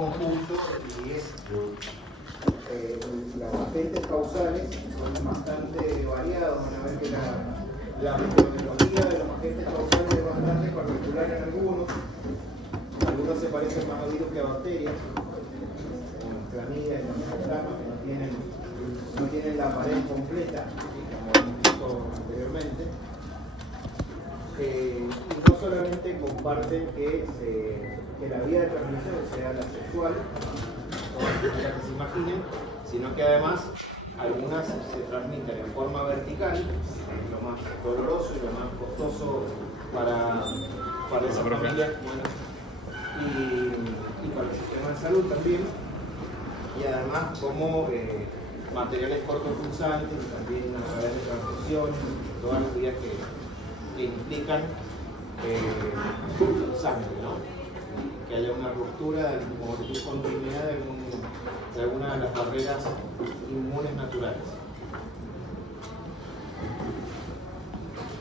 conjunto y es los agentes causales son bastante variados. Van a ver que la metodología de los agentes causales es bastante particular en algunos. Algunos se parecen más a virus que a bacterias, como clamidia y las plasmas, que no tienen la pared completa, como hemos visto anteriormente. Y no solamente comparten que la vía de transmisión sea la sexual, o la que se imaginen, sino que además algunas se transmiten en forma vertical, lo más doloroso y lo más costoso para esa familia, y para el sistema de salud también, y además como materiales cortopulsantes y también a través de transfusión, todas las vías que implican sangre, ¿no? Que haya una ruptura o discontinuidad de alguna de las barreras inmunes naturales.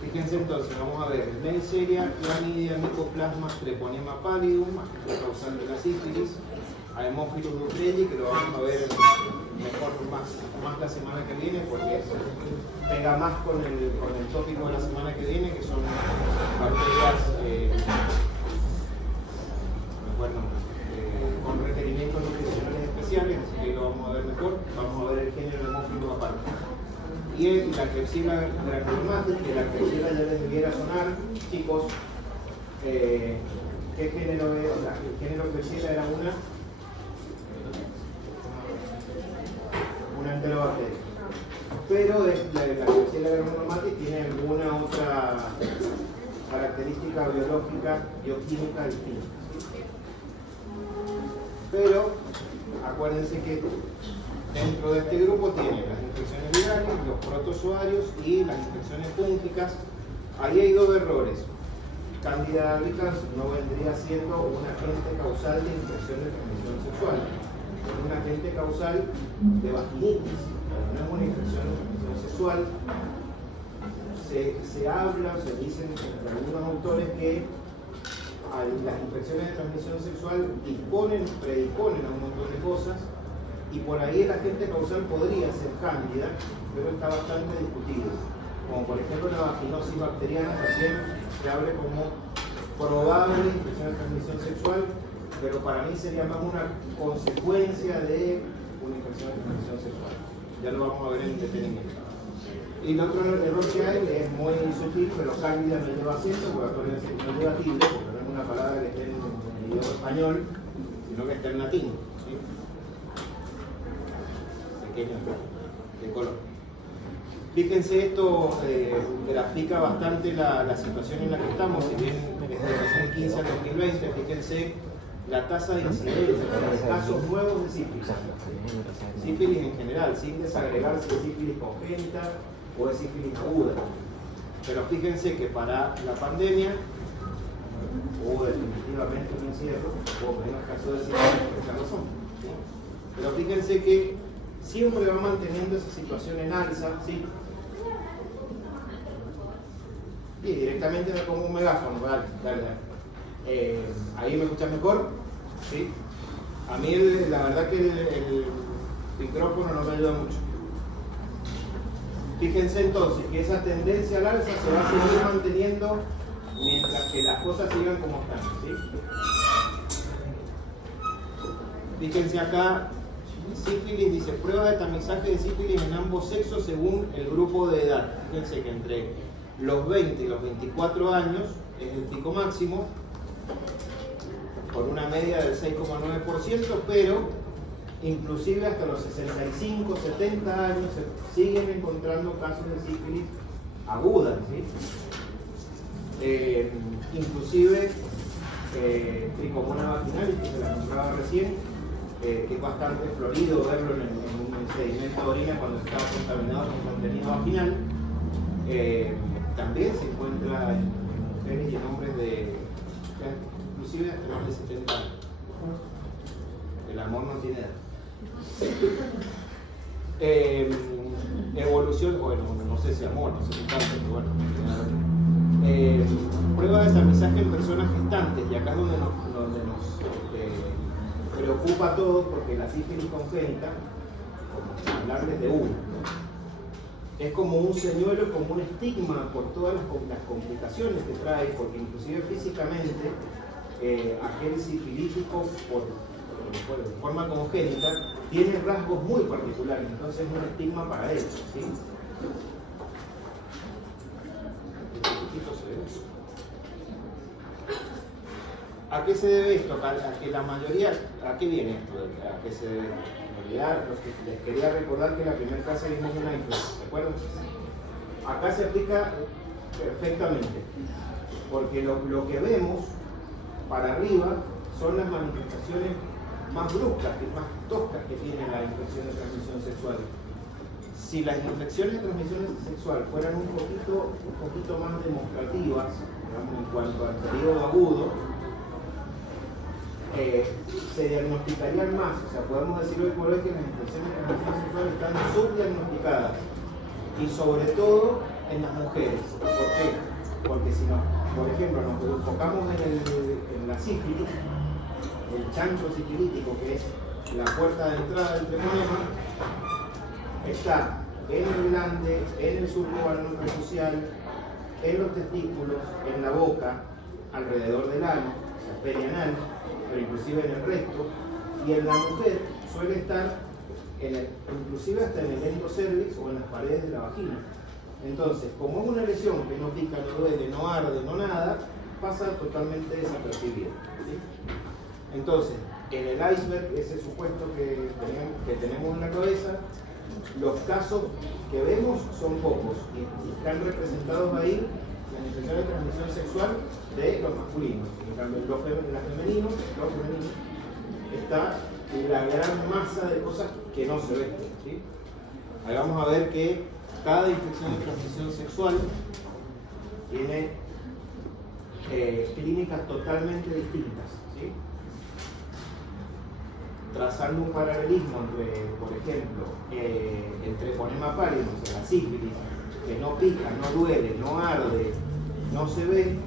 Fíjense entonces, vamos a ver, Neisseria, clamidia, mycoplasma, treponema pallidum, causal de la sífilis, Haemophilus ducreyi, que lo vamos a ver mejor más la semana que viene, porque pega más con el tópico de la semana que viene, que son bacterias con requerimientos nutricionales especiales, así que lo vamos a ver mejor. Vamos a ver el género Haemophilus aparte. Y la Klebsiella granulomatis, que la Klebsiella ya les debiera sonar, chicos. ¿Qué género es? El género Klebsiella era una enterobacteria. Pero la Klebsiella granulomatis tiene alguna otra característica biológica, bioquímica distinta. Pero acuérdense que dentro de este grupo tiene las infecciones virales, los protozoarios y las infecciones fúngicas. Ahí hay dos errores. Candida albicans no vendría siendo un agente causal de infección de transmisión sexual. Es un agente causal de vaginitis, no es una infección de transmisión sexual. Se habla, o se dicen entre algunos autores que las infecciones de transmisión sexual predisponen a un montón de cosas, y por ahí el agente causal podría ser cándida, pero está bastante discutido. Como por ejemplo la vaginosis bacteriana también se abre como probable infección de transmisión sexual, pero para mí sería más una consecuencia de una infección de transmisión sexual. Ya lo vamos a ver en detenimiento. Y el otro error que hay es muy sutil, pero cándida no lleva acento, porque no lleva tilde, porque no es una palabra que esté en el idioma español, sino que está en latín, ¿sí? Pequeño de color. Fíjense, esto grafica bastante la situación en la que estamos, si bien desde 2015 al 2020, fíjense la tasa de incidencia de casos nuevos de sífilis en general, sin desagregarse de sífilis congénita o de sífilis aguda. Pero fíjense que para la pandemia hubo definitivamente un encierro, o menos casos de sífilis por esa razón, ¿sí? Pero fíjense que siempre va manteniendo esa situación en alza, ¿sí? Y directamente me pongo un megáfono, dale. Ahí me escuchan mejor, ¿sí? A mí la verdad que el micrófono no me ayuda mucho. Fíjense entonces que esa tendencia al alza se va a seguir manteniendo mientras que las cosas sigan como están, ¿sí? Fíjense acá, sífilis dice, prueba de tamizaje de sífilis en ambos sexos según el grupo de edad. Fíjense que entre los 20 y los 24 años es el pico máximo, por una media del 6,9%, pero inclusive hasta los 65, 70 años se siguen encontrando casos de sífilis agudas, ¿sí? Inclusive tricomona vaginalis, que se la nombraba recién, que es bastante florido verlo en un sedimento de orina cuando está contaminado con contenido vaginal. También se encuentra en mujeres y en hombres inclusive hasta más de 70 años. El amor no tiene edad. Evolución, bueno, no sé si amor, no sé si tanto, pero bueno. Prueba de tamizaje en personas gestantes, y acá es donde nos pero preocupa a todos porque la sífilis congénita, como hablarles de una, ¿no? Es como un señuelo, como un estigma por todas las complicaciones que trae, porque inclusive físicamente aquel sifilítico de forma congénita tiene rasgos muy particulares, entonces es un estigma para él, ¿sí? ¿A qué se debe esto? A que la mayoría, ¿a qué viene esto? ¿A qué se debe? En realidad, les quería recordar que en la primera clase vimos una influencia, ¿de acuerdo? Acá se aplica perfectamente, porque lo que vemos para arriba son las manifestaciones más bruscas y más toscas que tiene la infección de transmisión sexual. Si las infecciones de transmisión sexual fueran un poquito más demostrativas, digamos, en cuanto al periodo agudo, se diagnosticarían más. O sea, podemos decir hoy por hoy que las infecciones de transmisión sexual están subdiagnosticadas, y sobre todo en las mujeres. ¿Por qué? Porque si no, por ejemplo, nos enfocamos en la sífilis, el chancro sifilítico, que es la puerta de entrada del treponema, está en el glande, en el surco anal prepucial, en los testículos, en la boca, alrededor del ano, o sea, perianal, pero inclusive en el recto, y en la mujer suele estar inclusive hasta en el endocervix o en las paredes de la vagina. Entonces, como es una lesión que no pica, no duele, no arde, no nada, pasa totalmente desapercibida, ¿sí? Entonces, en el iceberg, ese supuesto que tenemos en la cabeza, los casos que vemos son pocos y están representados ahí las infecciones de transmisión sexual de los masculinos. En cambio, en los femeninos está la gran masa de cosas que no se ven, ¿sí? Ahí vamos a ver que cada infección de transmisión sexual tiene clínicas totalmente distintas, ¿sí? Trazando un paralelismo entre, por ejemplo, el treponema pálido, o sea, la sífilis, que no pica, no duele, no arde, no se ve.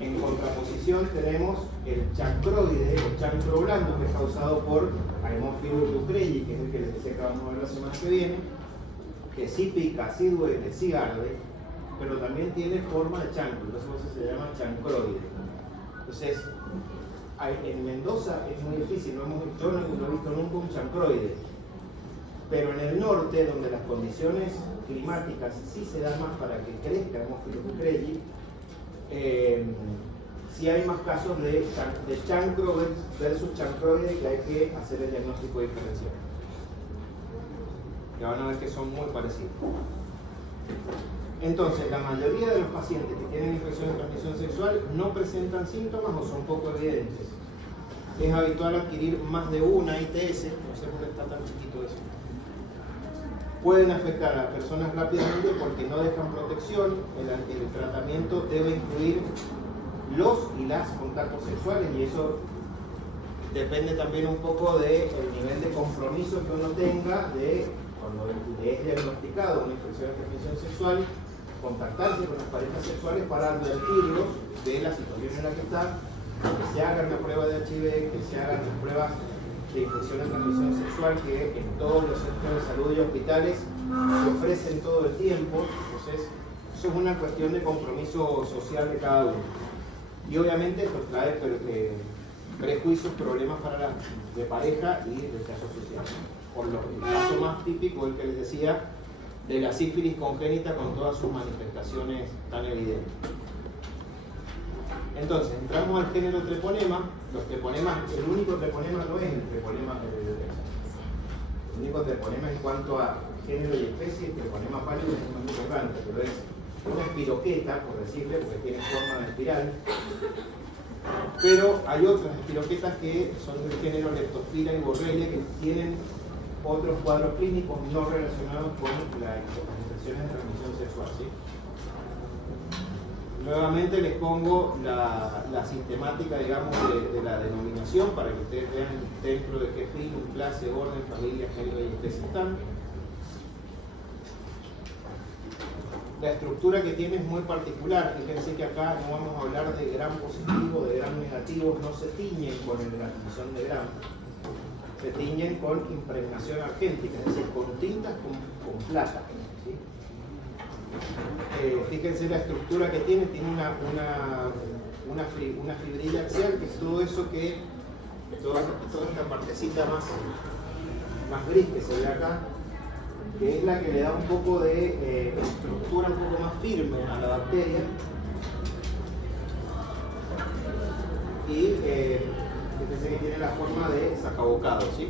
En contraposición tenemos el chancroide o chancro blando, que es causado por Haemophilus ducreyi, que es el que les decía que vamos a ver la semana que viene, que sí pica, sí duele, sí arde, pero también tiene forma de chancro, entonces se llama chancroide. Entonces, en Mendoza es muy difícil, yo no he visto nunca un chancroide, pero en el norte, donde las condiciones climáticas sí se dan más para que crezca Haemophilus ducreyi, sí hay más casos de chancro versus chancroide, que hay que hacer el diagnóstico diferencial. Que van a ver que son muy parecidos. Entonces, la mayoría de los pacientes que tienen infección de transmisión sexual no presentan síntomas o son poco evidentes. Es habitual adquirir más de una ITS, no sé por qué está tan chiquito eso. Pueden afectar a las personas rápidamente porque no dejan protección. El tratamiento debe incluir los y las contactos sexuales, y eso depende también un poco del nivel de compromiso que uno tenga de, cuando le es diagnosticado una infección de transmisión sexual, contactarse con las parejas sexuales para advertirlos de la situación en la que están, que se hagan la prueba de HIV, que se hagan las pruebas de infección de transmisión sexual que en todos los centros de salud y hospitales se ofrecen todo el tiempo. Entonces, eso es una cuestión de compromiso social de cada uno. Y obviamente esto trae prejuicios, problemas de pareja y rechazo social. Por lo que el caso más típico, el que les decía, de la sífilis congénita con todas sus manifestaciones tan evidentes. Entonces, entramos al género treponema. Los treponemas, el único treponema no es el treponema, el único treponema en cuanto a género y especie, el treponema pálido es más importante, pero es una espiroqueta, por decirle, porque tiene forma de espiral. Pero hay otras espiroquetas que son del género Leptospira y Borrelia, que tienen otros cuadros clínicos no relacionados con las infecciones de transmisión sexual, ¿sí? Nuevamente les pongo la sistemática, digamos, de la denominación para que ustedes vean dentro de qué fin, clase, orden, familia, género y especie están. La estructura que tiene es muy particular. Fíjense que acá no vamos a hablar de gram positivo, de gram negativo, no se tiñen con la adquisición de gram, se tiñen con impregnación argéntica, es decir, con tintas con plata. ¿Sí? Fíjense la estructura que tiene una fibrilla axial, que es todo eso toda esta partecita más gris que se ve acá, que es la que le da un poco de estructura un poco más firme a la bacteria. Y fíjense que tiene la forma de sacabocado, ¿sí?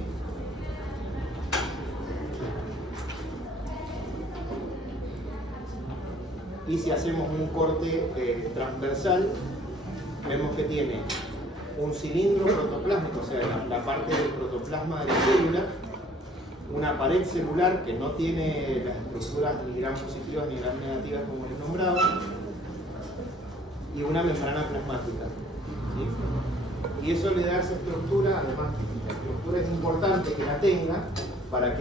Y si hacemos un corte transversal, vemos que tiene un cilindro protoplástico, o sea, la parte del protoplasma de la célula, una pared celular que no tiene las estructuras ni gram positivas ni gram negativas como les nombraba, y una membrana plasmática. ¿Sí? Y eso le da esa estructura, además la estructura es importante que la tenga para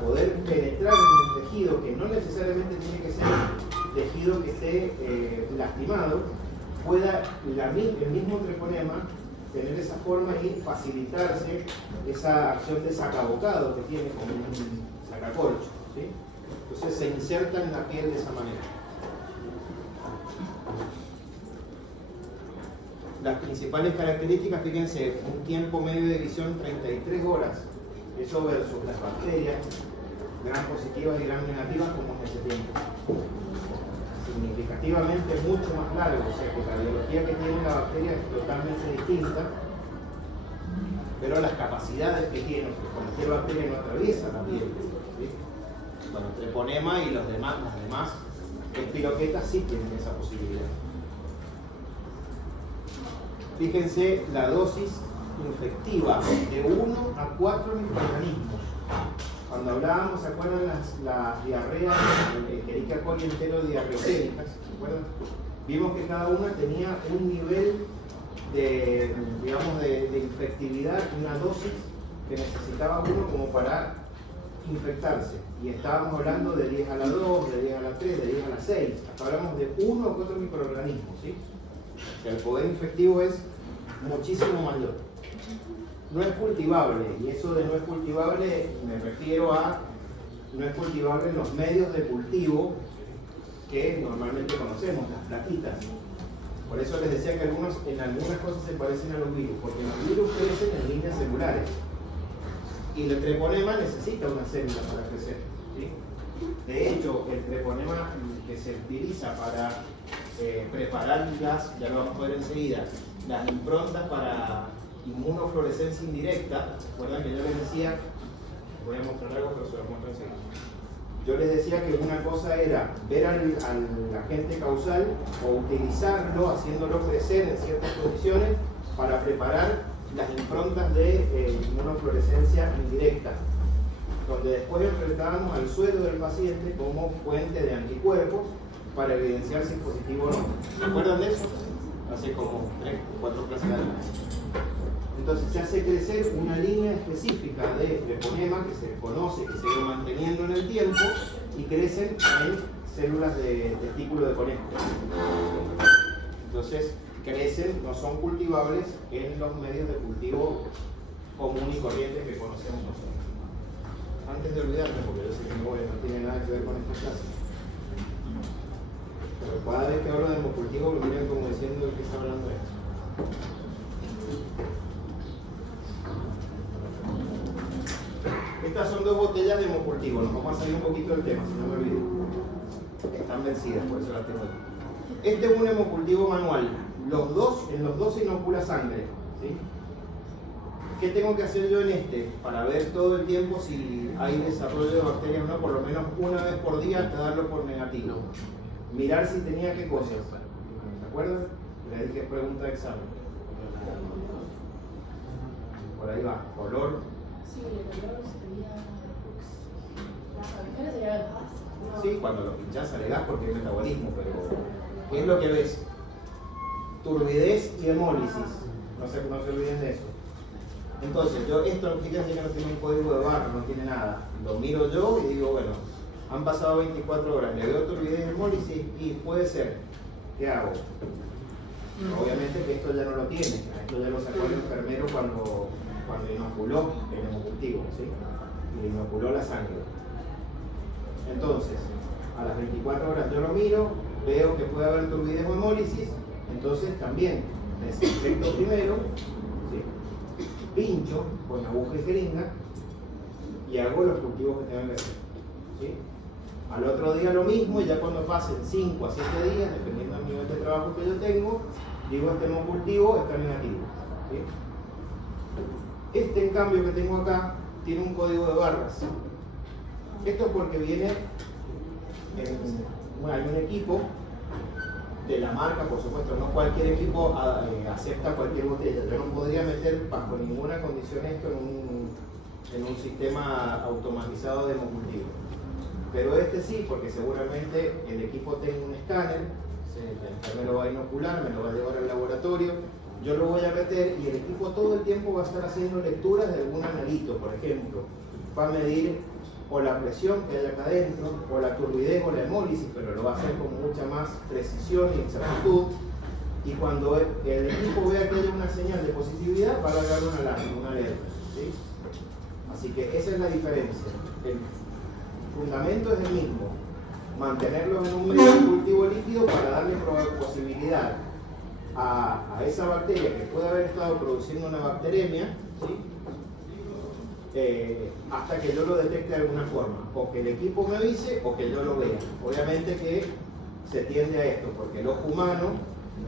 poder penetrar en el tejido, que no necesariamente tiene que ser tejido que esté lastimado, pueda el mismo treponema tener esa forma y facilitarse esa acción de sacabocado que tiene como un sacacorcho, ¿sí? Entonces se inserta en la piel de esa manera. Las principales características, fíjense, un tiempo medio de visión 33 horas, eso versus las bacterias, gram positivas y gram negativas, como en ese tiempo. Significativamente mucho más largo, o sea que la biología que tiene la bacteria es totalmente distinta, pero las capacidades que tiene, porque cualquier bacteria no atraviesa la piel, ¿sí? Bueno, treponema y las demás espiroquetas sí tienen esa posibilidad. Fíjense la dosis infectiva de 1 a 4 microorganismos. Cuando hablábamos, ¿se acuerdan las diarreas, Escherichia coli enterodiarreogénicas? ¿Se acuerdan? Vimos que cada una tenía un nivel de infectividad, una dosis que necesitaba uno como para infectarse. Y estábamos hablando de 10 a la 2, de 10 a la 3, de 10 a la 6. Hasta hablamos de 1 a 4 microorganismos, ¿sí? O sea, el poder infectivo es muchísimo mayor. No es cultivable, y eso de no es cultivable me refiero a no es cultivable en los medios de cultivo que normalmente conocemos, las platitas. Por eso les decía que en algunas cosas se parecen a los virus, porque los virus crecen en líneas celulares y el treponema necesita una célula para crecer, ¿sí? De hecho, el treponema que se utiliza para preparar ya lo vamos a ver enseguida, las improntas para inmunofluorescencia indirecta. Recuerdan que yo les decía, voy a mostrar algo pero se lo muestro enseguida. Yo les decía que una cosa era ver al agente causal o utilizarlo, haciéndolo crecer en ciertas condiciones para preparar las improntas de inmunofluorescencia indirecta, donde después enfrentábamos al suero del paciente como fuente de anticuerpos para evidenciar si es positivo o no. ¿Se acuerdan de eso? Hace como 3 o 4 clases de años. Entonces se hace crecer una línea específica de treponema que se conoce, que se va manteniendo en el tiempo y crecen en células de testículo de conejo. Entonces crecen, no son cultivables en los medios de cultivo común y corriente que conocemos nosotros. Antes de olvidarme, porque yo sé que no tiene nada que ver con estas clases, pero cada vez que hablo de hemocultivo lo miran como diciendo el que está hablando de esto. Estas son 2 botellas de hemocultivo, nos vamos a salir un poquito del tema, si no me olvido. Están vencidas, por eso las tengo aquí. Este es un hemocultivo manual. En los dos se inocula sangre, ¿sí? ¿Qué tengo que hacer yo en este? Para ver todo el tiempo si hay desarrollo de bacterias o no, por lo menos una vez por día, hasta darlo por negativo. Mirar si tenía qué cosas. ¿Se acuerdan? Le dije pregunta de examen. Por ahí va. Color. Sí, el color sería. ¿Qué sería el gas? Sí, cuando lo pinchás sale gas porque es metabolismo, pero ¿qué es lo que ves? Turbidez y hemólisis. No se olviden de eso. Entonces, esto fíjense que no tiene un código de barra, no tiene nada. Lo miro yo y digo, bueno, Han pasado 24 horas, le veo turbidez hemólisis y puede ser. ¿Qué hago? Obviamente que esto ya no lo tiene, esto ya lo sacó el enfermero cuando inoculó el hemocultivo, ¿sí? Y inoculó la sangre. Entonces, a las 24 horas yo lo miro, veo que puede haber turbidez o hemólisis, entonces también desinfecto primero, ¿sí? Pincho con aguja y jeringa y hago los cultivos que tengan que hacer, ¿sí? Al otro día lo mismo, y ya cuando pasen 5 a 7 días, dependiendo del nivel de trabajo que yo tengo, digo este hemocultivo está negativo, ¿sí? Este en cambio que tengo acá tiene un código de barras. Esto es porque viene hay un equipo de la marca, por supuesto, no cualquier equipo acepta cualquier botella. Yo no podría meter bajo ninguna condición esto en un sistema automatizado de hemocultivo. Pero este sí, porque seguramente el equipo tenga un escáner, me lo va a inocular, me lo va a llevar al laboratorio, yo lo voy a meter y el equipo todo el tiempo va a estar haciendo lecturas de algún analito, por ejemplo. Va a medir o la presión que hay acá adentro, o la turbidez o la hemólisis, pero lo va a hacer con mucha más precisión y exactitud. Y cuando el equipo vea que hay una señal de positividad, va a dar una alarma, una alerta, ¿sí? Así que esa es la diferencia. El fundamento es el mismo, mantenerlos en un medio de cultivo líquido para darle posibilidad a esa bacteria que puede haber estado produciendo una bacteremia, ¿sí? Hasta que yo lo detecte de alguna forma, o que el equipo me avise o que yo lo vea. Obviamente que se tiende a esto, porque el ojo humano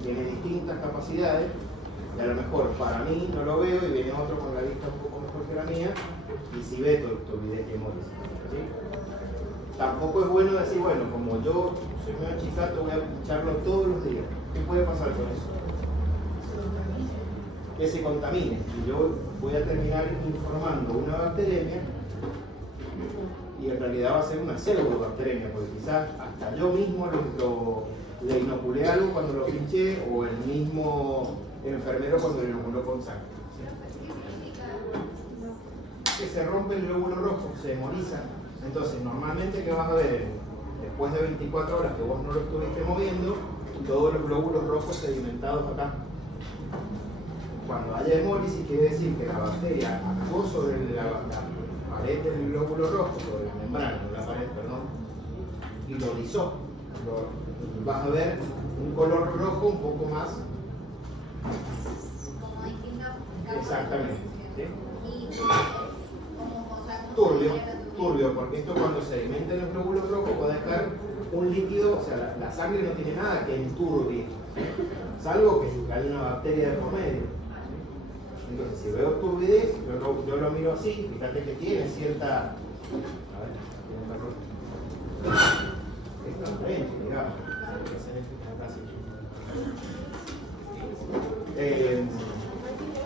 tiene distintas capacidades, y a lo mejor para mí no lo veo y viene otro con la vista un poco mejor que la mía, y si ve turbidez y hemólisis, ¿sí? Tampoco es bueno decir, bueno, como yo soy medio chicato, voy a echarlo todos los días. ¿Qué puede pasar con eso? Que se contamine, y yo voy a terminar informando una bacteremia y en realidad va a ser una pseudobacteremia, porque quizás hasta yo mismo le inoculé algo cuando lo pinché, o el mismo enfermero cuando lo inoculó con sangre. Que se rompe el glóbulo rojo, se hemoliza. Entonces normalmente, ¿qué vas a ver? Después de 24 horas que vos no lo estuviste moviendo, todos los glóbulos rojos sedimentados acá. Cuando haya hemólisis, quiere decir que la bacteria actuó sobre la pared del glóbulo rojo, sobre la membrana, no la pared, perdón, y lo rizó. Vas a ver un color rojo un poco más. Exactamente, ¿sí? Turbio, porque esto cuando se alimenta en los glóbulos rojos puede dejar un líquido, o sea, la sangre no tiene nada que enturbie, salvo que haya una bacteria de por medio. Entonces, si veo turbidez, yo lo miro así, fíjate que tiene cierta. A ver, tiene error. Es transparente, digamos.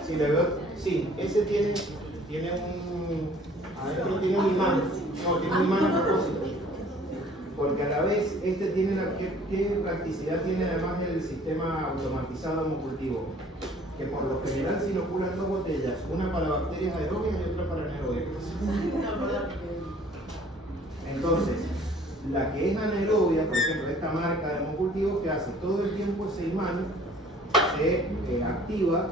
Si le veo, sí, ese tiene un. Adentro tiene un imán. No, tiene un imán a propósito. Porque a la vez, este tiene ¿qué practicidad tiene además el sistema automatizado hemocultivo? Que por lo general se inoculan 2 botellas, una para bacterias aerobias y otra para anaerobias. Entonces, la que es anaerobia, por ejemplo, esta marca de hemocultivo, que hace todo el tiempo ese imán se activa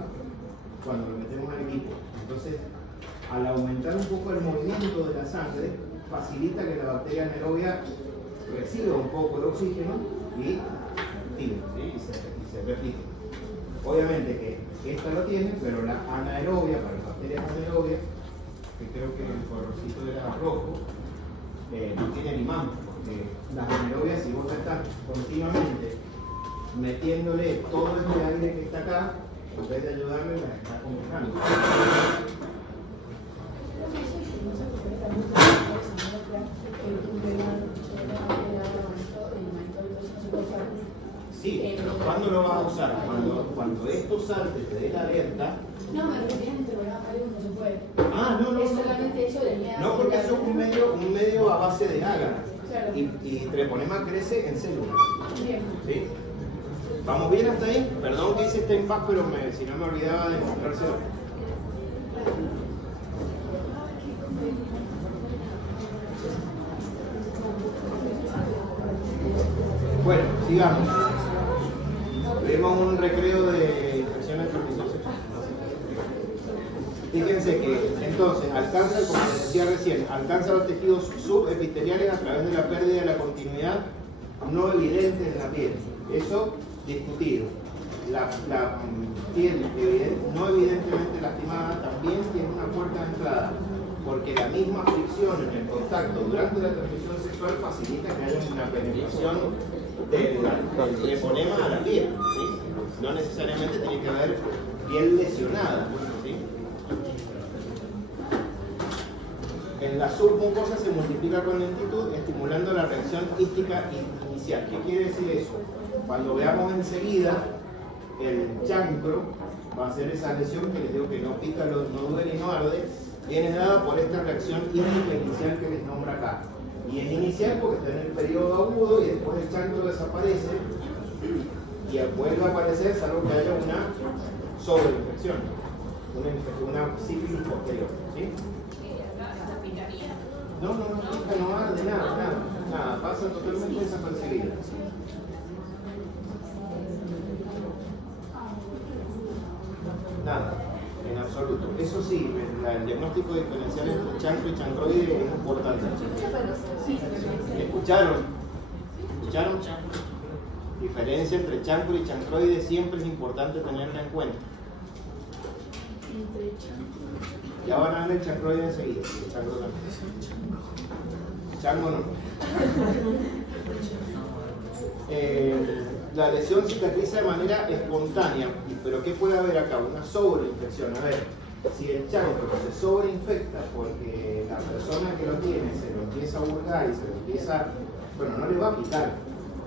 cuando lo metemos al equipo. Entonces, al aumentar un poco el movimiento de la sangre, facilita que la bacteria anaerobia reciba un poco de oxígeno y active, ¿sí? y se repite. Obviamente que esta lo tiene, pero la anaerobia, para las bacterias anaerobias, que creo que el colorcito era rojo, no tiene el imán, porque las anaerobias, si vos estás continuamente metiéndole todo este aire que está acá, en vez de ayudarle, las está congelando. Sí, pero ¿cuándo lo vas a usar? Cuando esto salte, te dé la alerta. No, me refería a interrogar algo, no se puede. Ah, no. Es solamente eso de miedo. No, porque eso es un medio a base de agar. Claro. Y treponema crece en células. Bien. ¿Sí? ¿Vamos bien hasta ahí? Perdón que hice este impas, pero si no me olvidaba de mostrárselo. Sigamos. Vemos un recreo de infecciones de transmisión sexual. Fíjense que entonces alcanza, como les decía recién, alcanza los tejidos subepiteliales a través de la pérdida de la continuidad no evidente en la piel. Eso discutido. La piel no evidentemente lastimada también tiene una puerta de entrada, porque la misma fricción en el contacto durante la transmisión sexual facilita que haya una penetración del treponema a la piel, ¿sí? No necesariamente tiene que haber piel lesionada, ¿sí? En la submucosa se multiplica con lentitud, estimulando la reacción hística inicial. ¿Qué quiere decir eso? Cuando veamos enseguida, el chancro va a ser esa lesión que les digo que no pica, no duele y no arde, viene dada por esta reacción hística inicial que les nombra acá. Y es inicial porque está en el periodo agudo y después el chancro desaparece y vuelve a aparecer salvo que haya una sobreinfección, una sífilis posterior, ¿sí? No pica, no arde, nada, pasa totalmente desapercibida. Nada, en absoluto. Eso sí, el diagnóstico diferencial entre chancro y chancroide es importante. ¿Escucharon? Diferencia entre chancro y chancroide siempre es importante tenerla en cuenta. Ya van a ver el chancroide enseguida. El chancro también. Chango no. La lesión cicatriza de manera espontánea, pero ¿qué puede haber acá? Una sobreinfección. A ver, si el chancro se sobreinfecta porque la persona que lo tiene se lo empieza a hurgar y se lo empieza, bueno, no le va a picar,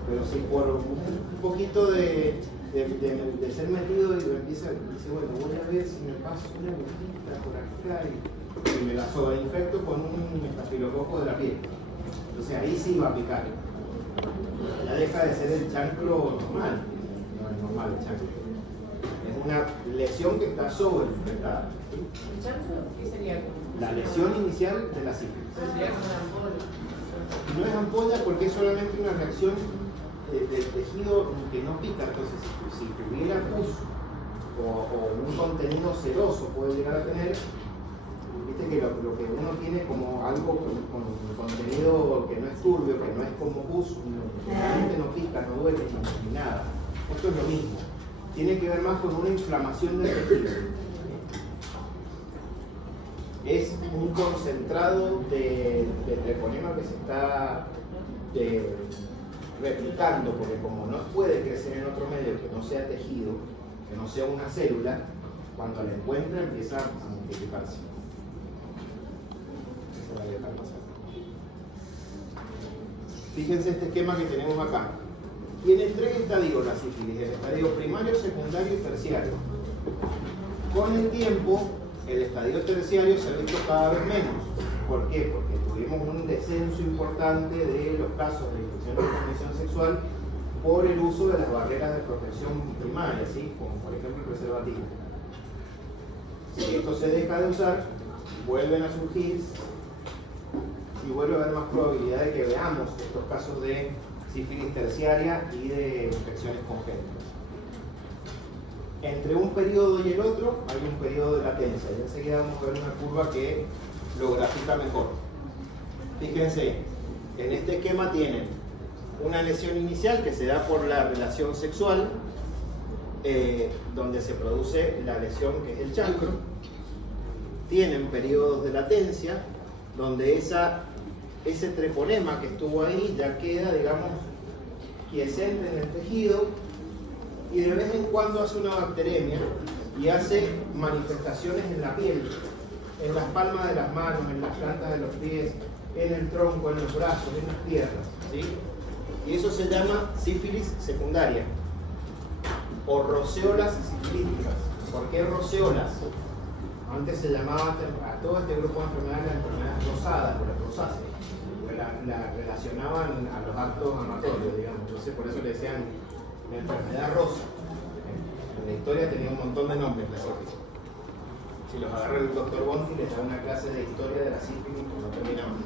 pero si por un poquito de ser metido y lo empieza a decir, bueno, voy a ver si me paso una gotita por acá y me la sobreinfecto con un estafilococo de la piel. Entonces ahí sí va a picar. Ya deja de ser el chancro normal. No es normal el chancro. Es una lesión que está sobreinfectada. ¿El chancro qué sería? La lesión inicial de la sífilis. Sería como una ampolla. No es ampolla porque es solamente una reacción del tejido que no pica. Entonces, si tuviera pus o un contenido seroso puede llegar a tener, viste que lo que uno tiene como algo con contenido que no es turbio, que no es como pus, realmente no pica, no duele ni nada. Esto es lo mismo. Tiene que ver más con una inflamación del tejido. Es un concentrado de treponema que se está replicando, porque como no puede crecer en otro medio que no sea tejido, que no sea una célula, cuando la encuentra empieza a multiplicarse. Se va a dejar pasar. Fíjense este esquema que tenemos acá. Tiene tres estadios la sífilis: el estadio primario, secundario y terciario. Con el tiempo, el estadio terciario se ha visto cada vez menos. ¿Por qué? Porque tuvimos un descenso importante de los casos de infección de transmisión sexual por el uso de las barreras de protección primaria, ¿sí? Como por ejemplo el preservativo. Si esto se deja de usar, vuelven a surgir y vuelve a haber más probabilidad de que veamos estos casos de sífilis terciaria y de infecciones congénitas. Entre un periodo y el otro hay un periodo de latencia, y enseguida vamos a ver una curva que lo grafica mejor. Fíjense, en este esquema tienen una lesión inicial que se da por la relación sexual, donde se produce la lesión que es el chancro. Tienen periodos de latencia, donde ese treponema que estuvo ahí ya queda, digamos, quiescente en el tejido, y de vez en cuando hace una bacteremia y hace manifestaciones en la piel, en las palmas de las manos, en las plantas de los pies, en el tronco, en los brazos, en las piernas, ¿sí? Y eso se llama sífilis secundaria o roceolas sifilíticas. ¿Por qué roceolas? Antes se llamaba a todo este grupo de enfermedades las enfermedades rosadas, o las rosáceas, la relacionaban a los actos amatorios, digamos. Entonces por eso le decían la enfermedad rosa. En la historia tenía un montón de nombres la sífilis. Si los agarra el doctor Bonti, les da una clase de historia de la sífilis cuando terminamos.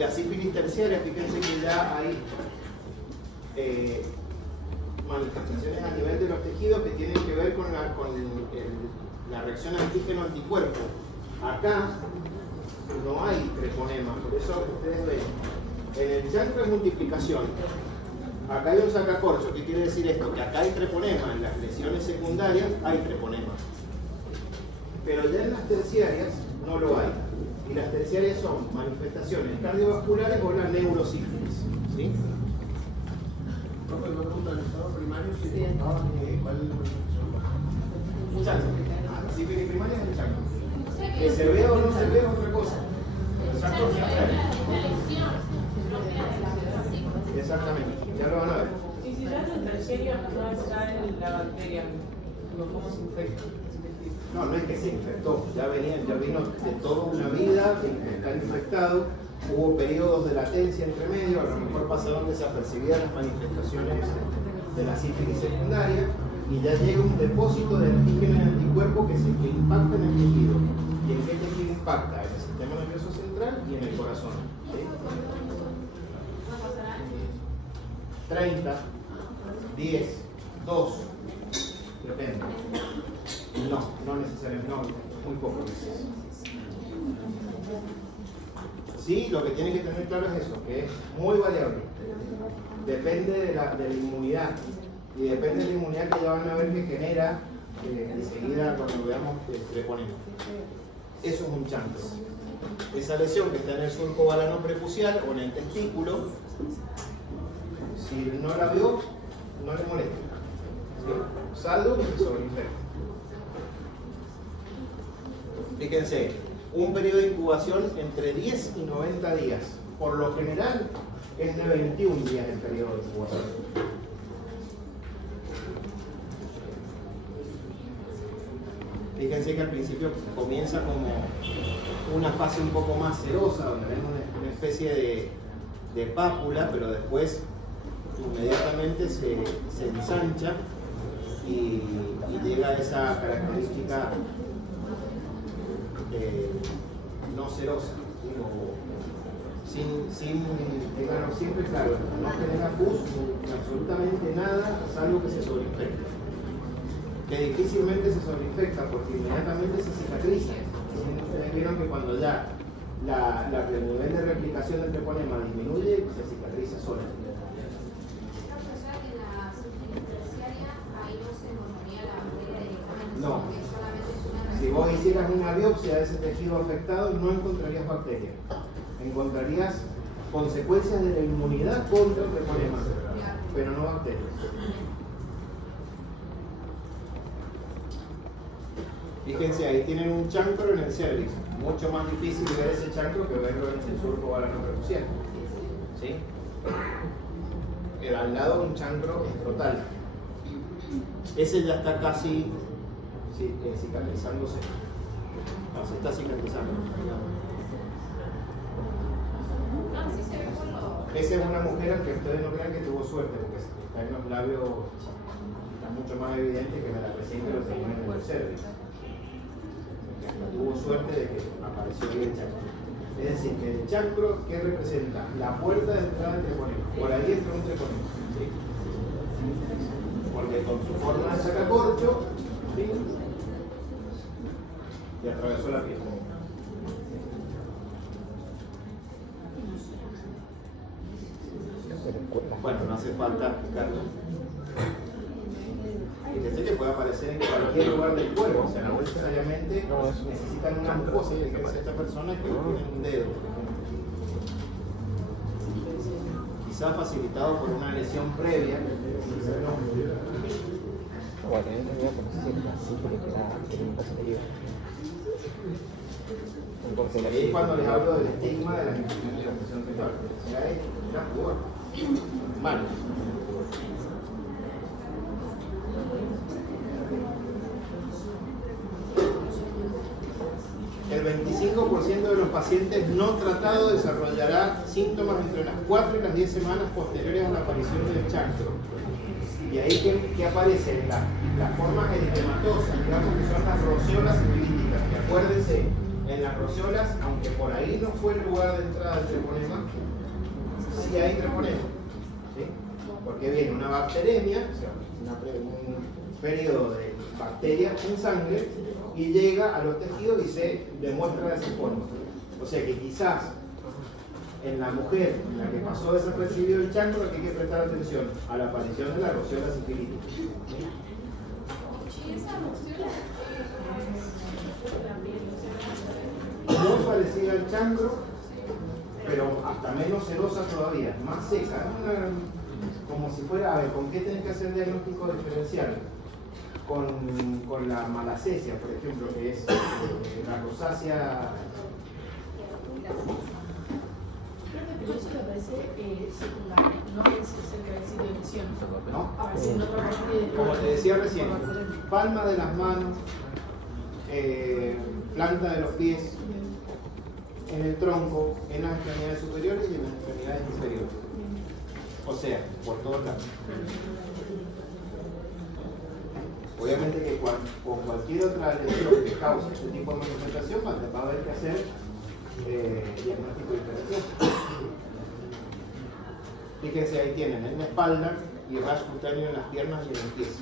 La sífilis terciaria, fíjense que ya hay manifestaciones a nivel de los tejidos que tienen que ver con la reacción antígeno-anticuerpo. Acá no hay treponema, por eso ustedes ven, en el chancro es multiplicación. Acá hay un sacacorcho. ¿Qué quiere decir esto? Que acá hay treponema, en las lesiones secundarias hay treponema. Pero ya en las terciarias no lo hay. Y las terciarias son manifestaciones cardiovasculares o la neurosífilis. ¿Sí? Profe, una pregunta, ¿en el estado primario sí Sí. contaban cuál es la presentación? Chancro. La sífilis primaria es el chancro. Que se vea o no se vea es otra cosa. El chancro siempre hay. Exactamente, ya lo van a ver. Y si ya es el terciario, no está en la bacteria, ¿cómo se infecta? No, no es que se infectó, ya vino de toda una vida de estar infectado, hubo periodos de latencia entre medio, a lo mejor pasaron desapercibidas las manifestaciones de la sífilis secundaria y ya llega un depósito de antígeno y anticuerpo que impacta en el tejido. ¿Y en qué tejido impacta? En el sistema nervioso central y en el corazón. ¿Sí? 30, 10, 2, depende. No necesariamente, no, muy poco veces. Sí, lo que tienen que tener claro es eso, que es muy variable. Depende de la inmunidad. Y depende de la inmunidad que ya van a ver que genera enseguida cuando veamos treponema. Eso es un chancro. Esa lesión que está en el surco balano prepucial o en el testículo, si no la vio, no le molesta. ¿Sí? Saldo que se sobreinfecta. Fíjense, un periodo de incubación entre 10 y 90 días. Por lo general es de 21 días el periodo de incubación. Fíjense que al principio comienza como una fase un poco más serosa, donde vemos una especie de pápula, pero después inmediatamente se ensancha y llega a esa característica no serosa, tengan siempre claro, no genera pus ni absolutamente nada, salvo que se sobreinfecte. Que difícilmente se sobreinfecta porque inmediatamente se cicatriza. Ustedes vieron que cuando ya el nivel de replicación del treponema disminuye, se cicatriza sola. No. Si vos hicieras una biopsia de ese tejido afectado, no encontrarías bacterias. Encontrarías consecuencias de la inmunidad contra el treponema, pero no bacterias. Fíjense, ahí tienen un chancro en el cervix. Mucho más difícil ver ese chancro que verlo en el surco balano prepucial. ¿Sí? El al lado un chancro escrotal. Ese ya está casi cicatrizándose. No, se está cicatrizando. Esa es una mujer que ustedes no crean que tuvo suerte, porque está en los labios, está mucho más evidente que la reciente lo tenía en el cervix. Tuvo suerte de que apareció bien el chancro. Es decir, que el chancro, ¿qué representa? La puerta de entrada del treponema. Por ahí entra un treponema. ¿Sí? Porque con su forma de sacacorcho, ¿sí? Y atravesó la piel. Bueno, no hace falta explicarlo. Fíjense que puede aparecer en cualquier lugar del cuerpo, o sea, no necesariamente necesitan una mucosa. Fíjense esta persona que no tiene un dedo, quizá facilitado por una lesión previa. Bueno, yo no voy a conocer así porque era un posterior. Y ahí cuando les hablo del estigma de la infección de la presión sexual. Vale. El 25% de los pacientes no tratados desarrollará síntomas entre las 4 y las 10 semanas posteriores a la aparición del chancro. Y ahí que aparecen las formas eritematosas, digamos que son las roceolas epilíticas, que acuérdense, En las roceolas, aunque por ahí no fue el lugar de entrada del treponema, sí hay treponema, ¿sí? Porque viene una bacteremia, o sea, un periodo de bacterias en sangre, y llega a los tejidos y se demuestra de esa forma. O sea que quizás en la mujer en la que pasó desapercibido el chancro, hay que prestar atención a la aparición de la roceola sifilítica. Muy parecida al chancro, pero hasta menos sedosa todavía, más seca, como si fuera, a ver, ¿con qué tenés que hacer diagnóstico diferencial? Con la malacesia, por ejemplo, que es la rosácea. Pero eso me parece secundario, no es cerca del sitio de lesión. ¿No? Aparece en otra parte de... Como te decía recién, palma de las manos, planta de los pies, en el tronco, en las extremidades superiores y en las extremidades inferiores. O sea, por todos lados. Obviamente que con cualquier otra lesión que cause este tipo de manifestación va a haber que hacer diagnóstico diferencial. Fíjense, ahí tienen en la espalda y rash cutáneo en las piernas y en los pies.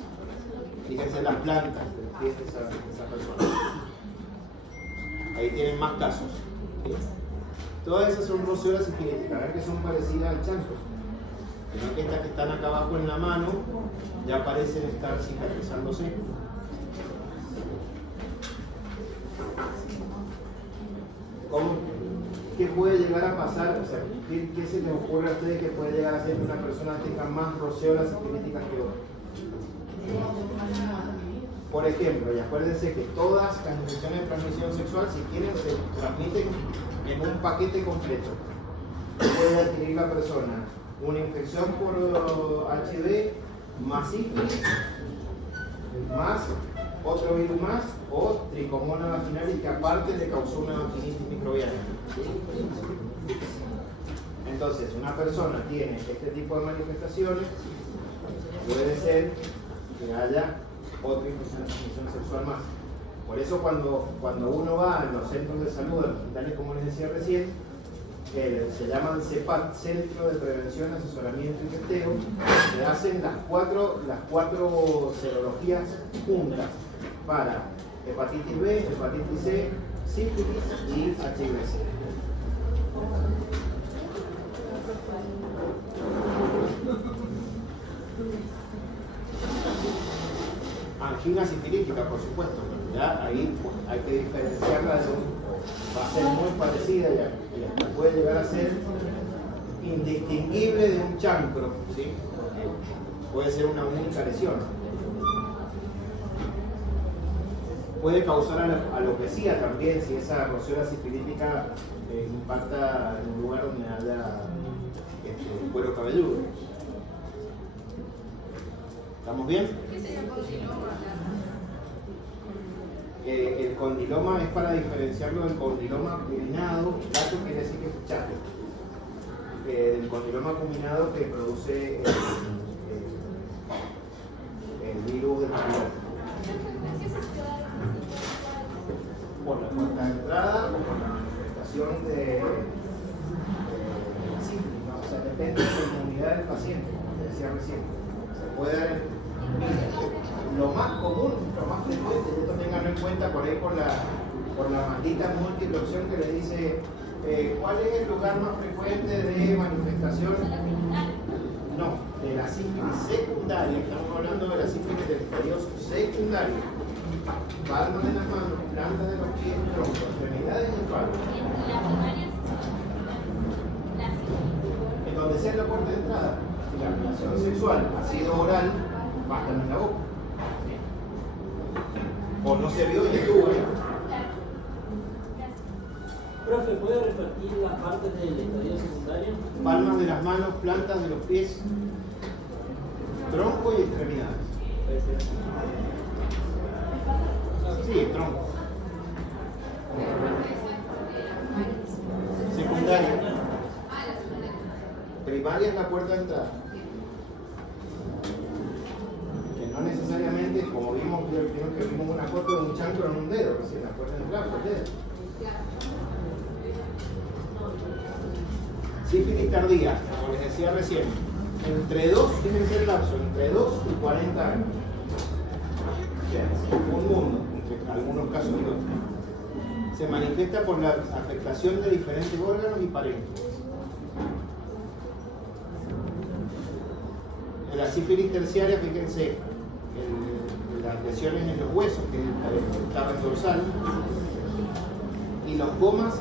Fíjense las plantas de los pies de esa persona. Ahí tienen más casos. Todas esas son roceolas sifilíticas, a ver que son parecidas al chancro. Sino que estas que están acá abajo en la mano ya parecen estar cicatrizándose. ¿Qué puede llegar a pasar? O sea, ¿qué se les ocurre a ustedes que puede llegar a ser que una persona tenga más roceolas sifilíticas que otra? Por ejemplo, y acuérdense que todas las infecciones de transmisión sexual, si quieren, se transmiten en un paquete completo. Puede adquirir la persona una infección por HIV, más sífilis, más otro virus más, o tricomona vaginalis que aparte le causó una vaginitis microbiana. Entonces, una persona tiene este tipo de manifestaciones, puede ser que haya otra infección de transmisión sexual más. Por eso cuando uno va a los centros de salud, a los hospitales, como les decía recién, se llaman CEPAT, Centro de Prevención, Asesoramiento y Testeo, se hacen las cuatro serologías juntas para hepatitis B, hepatitis C, sífilis y HIV. Angina sifilítica, por supuesto, ya ahí hay que diferenciarla de va a ser muy parecida y puede llegar a ser indistinguible de un chancro, ¿sí? Puede ser una única lesión. Puede causar alopecia también si esa roceola sifilítica impacta en un lugar donde haya cuero cabelludo. ¿Estamos bien? ¿Qué sería condiloma? El condiloma es para diferenciarlo del condiloma acuminado. Gato quiere decir que es chato. Del condiloma acuminado que produce el virus del papiloma. Por la puerta de entrada o por la manifestación de sífilis, ¿no? O sea, depende de la inmunidad del paciente, como te decía recién. Se puede dar lo más común, lo más frecuente, esto tenganlo en cuenta por ahí por la maldita múltiple opción que le dice ¿cuál es el lugar más frecuente de manifestación? No, de la sífilis secundaria, estamos hablando de la sífilis del periodo secundario. Palmas de las manos, plantas de los pies, tronco, extremidades y espalda. En donde sea la puerta de entrada, si la relación sexual ha sido oral, basta en la boca. O no se vio y estuvo ahí. Profe, ¿puede repetir las partes del estadio secundario? Palmas de las manos, plantas de los pies, tronco y extremidades. Sí, tronco. Secundaria. Primaria es la puerta de entrada. Que no necesariamente, como vimos una foto de un chancro en un dedo, que es la puerta de entrada, por el dedo. Sífilis tardía, como les decía recién, entre 2, tiene que ser el lapso, entre 2 y 40 años. O sea, un mundo, entre algunos casos y otros. Se manifiesta por la afectación de diferentes órganos y parénquimos. En la sífilis terciaria, fíjense, las lesiones en los huesos, que es el taben dorsal, y los gomas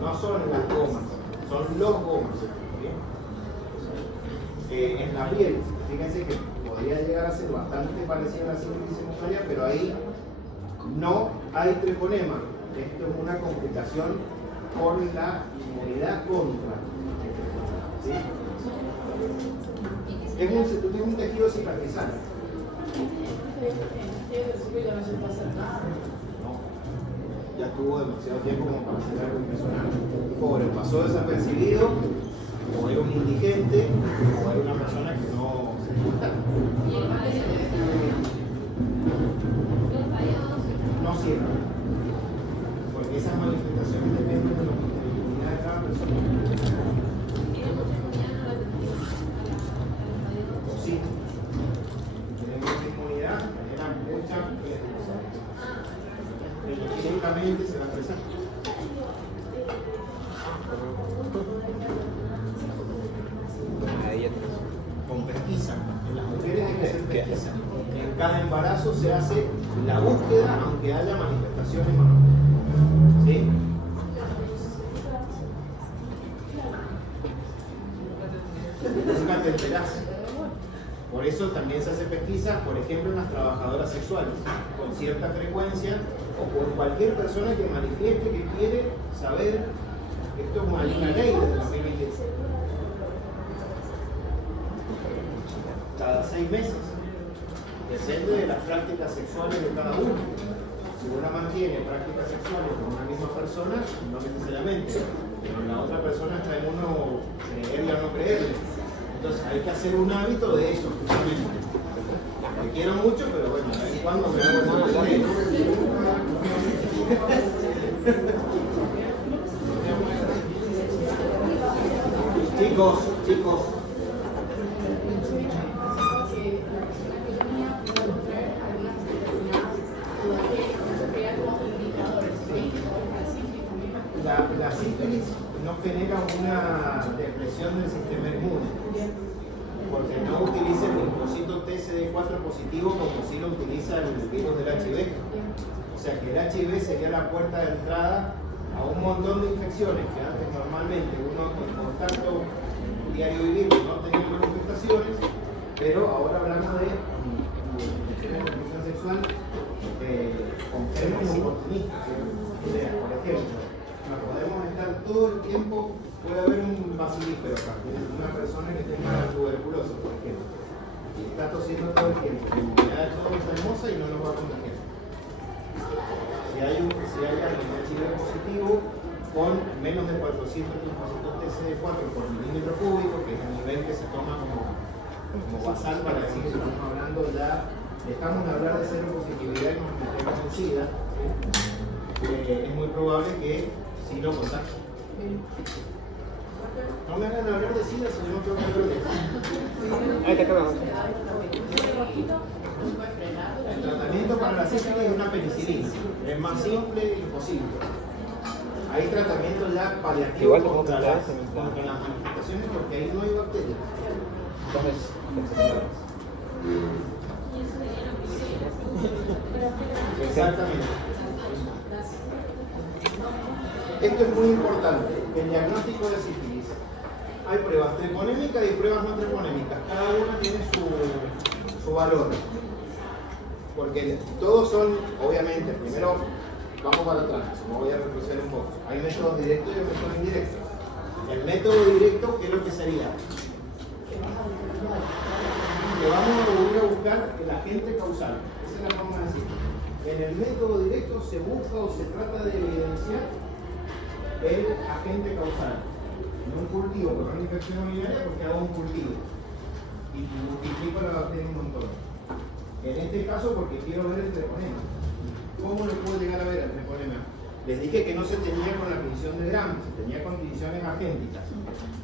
no son las gomas, son los gomas. En la piel, fíjense que podría llegar a ser bastante parecida a la sífilis secundaria, pero ahí no hay treponema. Esto es una complicación por la inmunidad contra. ¿Sí? Es un tejido cicatrizante. No, ya estuvo demasiado tiempo como para hacer algo impresionante. Pobre, pasó desapercibido, o era un indigente, o era una persona que no se importa. No siempre, porque esas manifestaciones dependen de la inmunidad de cada persona. Sí, tiene mucha inmunidad, genera mucha químicamente se va a expresar. Con pesquisa, en las mujeres hay que hacer pesquisa. En cada embarazo se hace la búsqueda, aunque haya manifestaciones o no. ¿Sí? Nunca te enterás. Por eso también se hace pesquisa, por ejemplo, en las trabajadoras sexuales, con cierta frecuencia, o por cualquier persona que manifieste que quiere saber. Esto es una ley de 2020. Cada 6 meses. Depende de las prácticas sexuales de cada uno. Si uno mantiene prácticas sexuales con una misma persona, no necesariamente, pero la otra persona está en uno creerle o no creerle. Entonces hay que hacer un hábito de eso, justamente. Te quiero mucho, pero bueno, de vez en cuando me hago el Chicos. La sífilis no genera una depresión del sistema inmune, porque no utiliza el linfocito TCD4 positivo como si lo utiliza el virus del HIV. O sea que el HIV sería la puerta de entrada a un montón de infecciones que antes normalmente uno con contacto diario vivir no tenía manifestaciones, pero ahora hablamos de infecciones de transmisión sexual con gérmenes oportunistas. O sea, por ejemplo, podemos estar todo el tiempo, puede haber un bacilífero acá, una persona que tenga tuberculosis, por ejemplo, y está tosiendo todo el tiempo, la inmunidad de todos está hermosa y no nos va a contagiar. Si hay alguien HIV positivo con menos de 400 linfocitos TCD4 por milímetro cúbico, que es el nivel que se toma como basal para decir que estamos hablando ya, dejamos de hablar de cero positividad y nos metemos en SIDA, es muy probable que sí lo contagien. No me hagan hablar de SIDA si yo no tengo que hablar de eso. Ahí te acabamos. El tratamiento para la sífilis es una penicilina, es más simple y posible. Hay tratamientos ya paliativos contra las manifestaciones porque ahí no hay bacterias. Entonces, Exactamente. Esto es muy importante, el diagnóstico de sífilis. Hay pruebas treponémicas y pruebas no treponémicas. Cada una tiene su valor. Porque todos son, obviamente, primero vamos para atrás, me voy a retroceder un poco. Hay métodos directos y métodos indirectos. El método directo, ¿qué es lo que sería? Que vamos a volver a buscar el agente causal. Esa es la forma de decir. En el método directo se busca o se trata de evidenciar el agente causal. En un cultivo por una infección urinaria, porque hago un cultivo y multiplico la bacteria un montón. En este caso, porque quiero ver el treponema. ¿Cómo lo puedo llegar a ver el treponema? Les dije que no se tenía con la adquisición de Gram, se tenía con divisiones agénticas.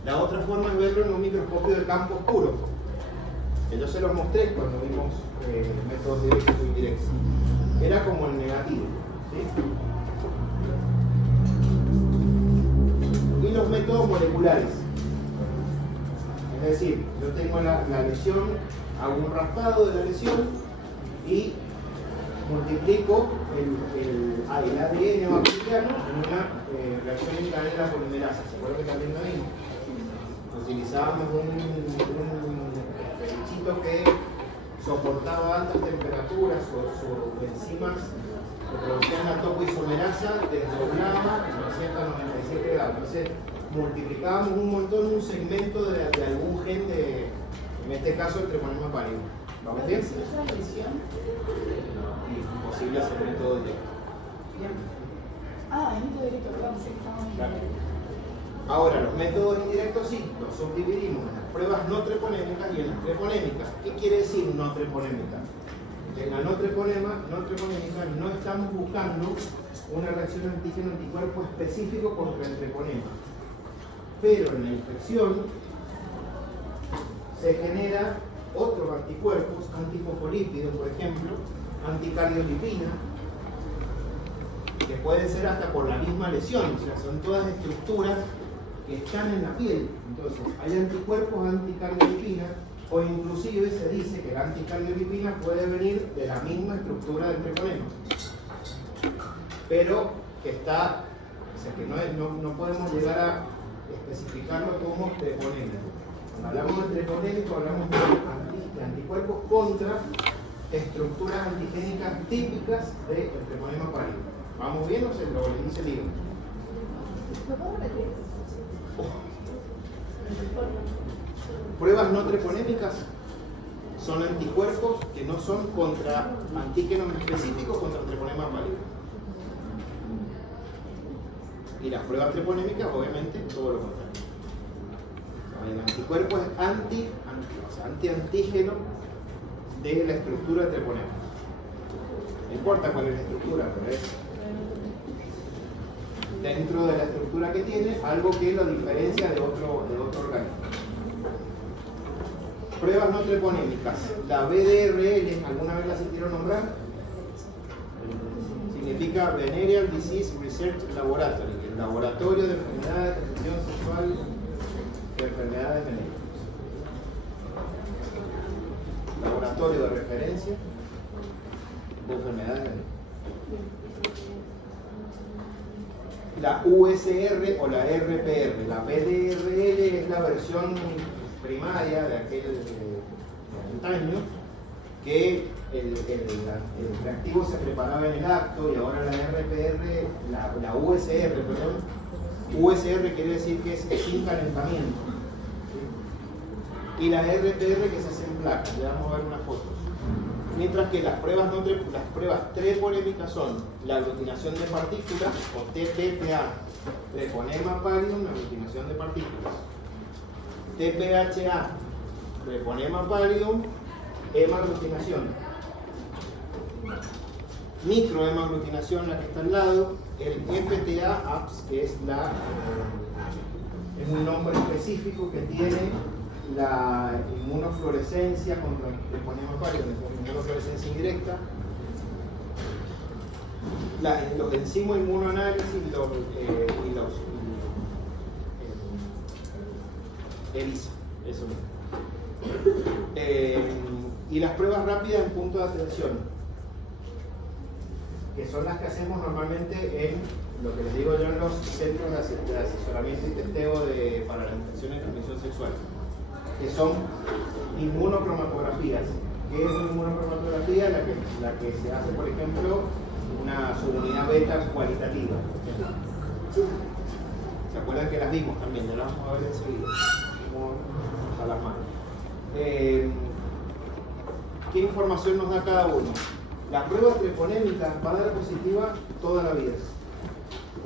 La otra forma es verlo en un microscopio de campo oscuro, que yo se los mostré cuando vimos métodos directos o indirectos. Era como el negativo, ¿sí? Y los métodos moleculares. Es decir, yo tengo la lesión, hago un raspado de la lesión y multiplico el ADN bacteriano en una reacción en cadena polimerasa. ¿Se acuerdan que también lo vimos? Utilizábamos un bichito que soportaba altas temperaturas, sus enzimas que producían la topoisomerasa desdoblaba a 197 grados. Entonces multiplicábamos un montón un segmento de algún gen de, en este caso, el treponema pálido. ¿Vamos bien? ¿Es una lesión? Imposible hacer método directo. Ah, el método directo, perdón, sí, estamos en Claro. Ahora, los métodos indirectos sí, los subdividimos en las pruebas no treponémicas y en las treponémicas. ¿Qué quiere decir no treponémica? En la no treponémica no estamos buscando una reacción antígeno-anticuerpo específico contra el treponema. Pero en la infección se genera otros anticuerpos, antifosfolípidos, por ejemplo, anticardiolipina, que pueden ser hasta por la misma lesión, o sea, son todas estructuras que están en la piel. Entonces, hay anticuerpos anticardiolipina, o inclusive se dice que la anticardiolipina puede venir de la misma estructura del treponema, pero que está, o sea, que no podemos llegar a especificarlo como treponema. Cuando hablamos de treponémico, hablamos de anticuerpos contra estructuras antigénicas típicas del treponema pálido. ¿Vamos bien o se lo dice el libro? Pruebas no treponémicas son anticuerpos que no son contra antígenos específicos contra el treponema pálido. Y las pruebas treponémicas, obviamente, todo lo contrario. El anticuerpo es anti-antígeno de la estructura del treponema. No importa cuál es la estructura, pero es dentro de la estructura que tiene algo que lo diferencia de otro organismo. Pruebas no treponémicas. La BDRL, ¿alguna vez la sintieron nombrar? Significa Venereal Disease Research Laboratory, el laboratorio de enfermedades de transmisión sexual de enfermedades venéreas. Laboratorio de referencia de enfermedades venéreas. La USR o la RPR. La BDRL es la versión primaria de aquel antaño, que el reactivo se preparaba en el acto, y ahora la RPR, la USR, perdón, USR quiere decir que es sin calentamiento, ¿sí? Y la RPR que se hace en placas. Ya vamos a ver unas fotos. Mientras que las pruebas treponémicas son la aglutinación de partículas, o TPPA, treponema pallidum, aglutinación de partículas. TPHA, treponema pallidum, hemaglutinación. Microhemaglutinación, la que está al lado. El FTA-APS, que es un nombre específico que tiene la inmunofluorescencia contra el treponema pallidum, inmunofluorescencia indirecta. Los enzimos inmunoanálisis y los ELISA, eso mismo. Y las pruebas rápidas en punto de atención, que son las que hacemos normalmente en lo que les digo yo en los centros de asesoramiento y testeo para la infección de transmisión sexual, que son inmunocromatografías. ¿Qué es una inmunocromatografía? La que se hace, por ejemplo, una subunidad beta cualitativa. ¿Se acuerdan que las vimos también? Ya las vamos a ver enseguida. A las manos. ¿Qué información nos da cada uno? La prueba treponémica va a dar positiva toda la vida.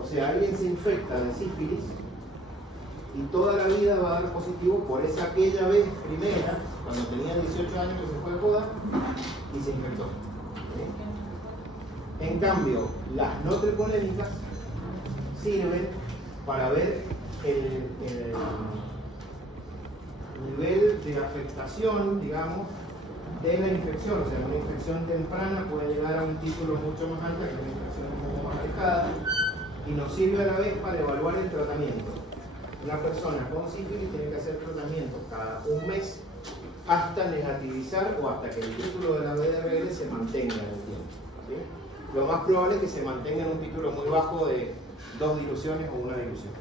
O sea, alguien se infecta de sífilis y toda la vida va a dar positivo por aquella vez primera, cuando tenía 18 años que se fue de joda y se infectó. ¿Sí? En cambio, las no treponémicas sirven para ver el nivel de afectación, digamos, de la infección. O sea, una infección temprana puede llegar a un título mucho más alto que una infección un poco más alejada, y nos sirve a la vez para evaluar el tratamiento. Una persona con sífilis tiene que hacer tratamiento cada un mes hasta negativizar o hasta que el título de la BDRL se mantenga en el tiempo, ¿sí? Lo más probable es que se mantenga en un título muy bajo de 2 diluciones o 1 dilución.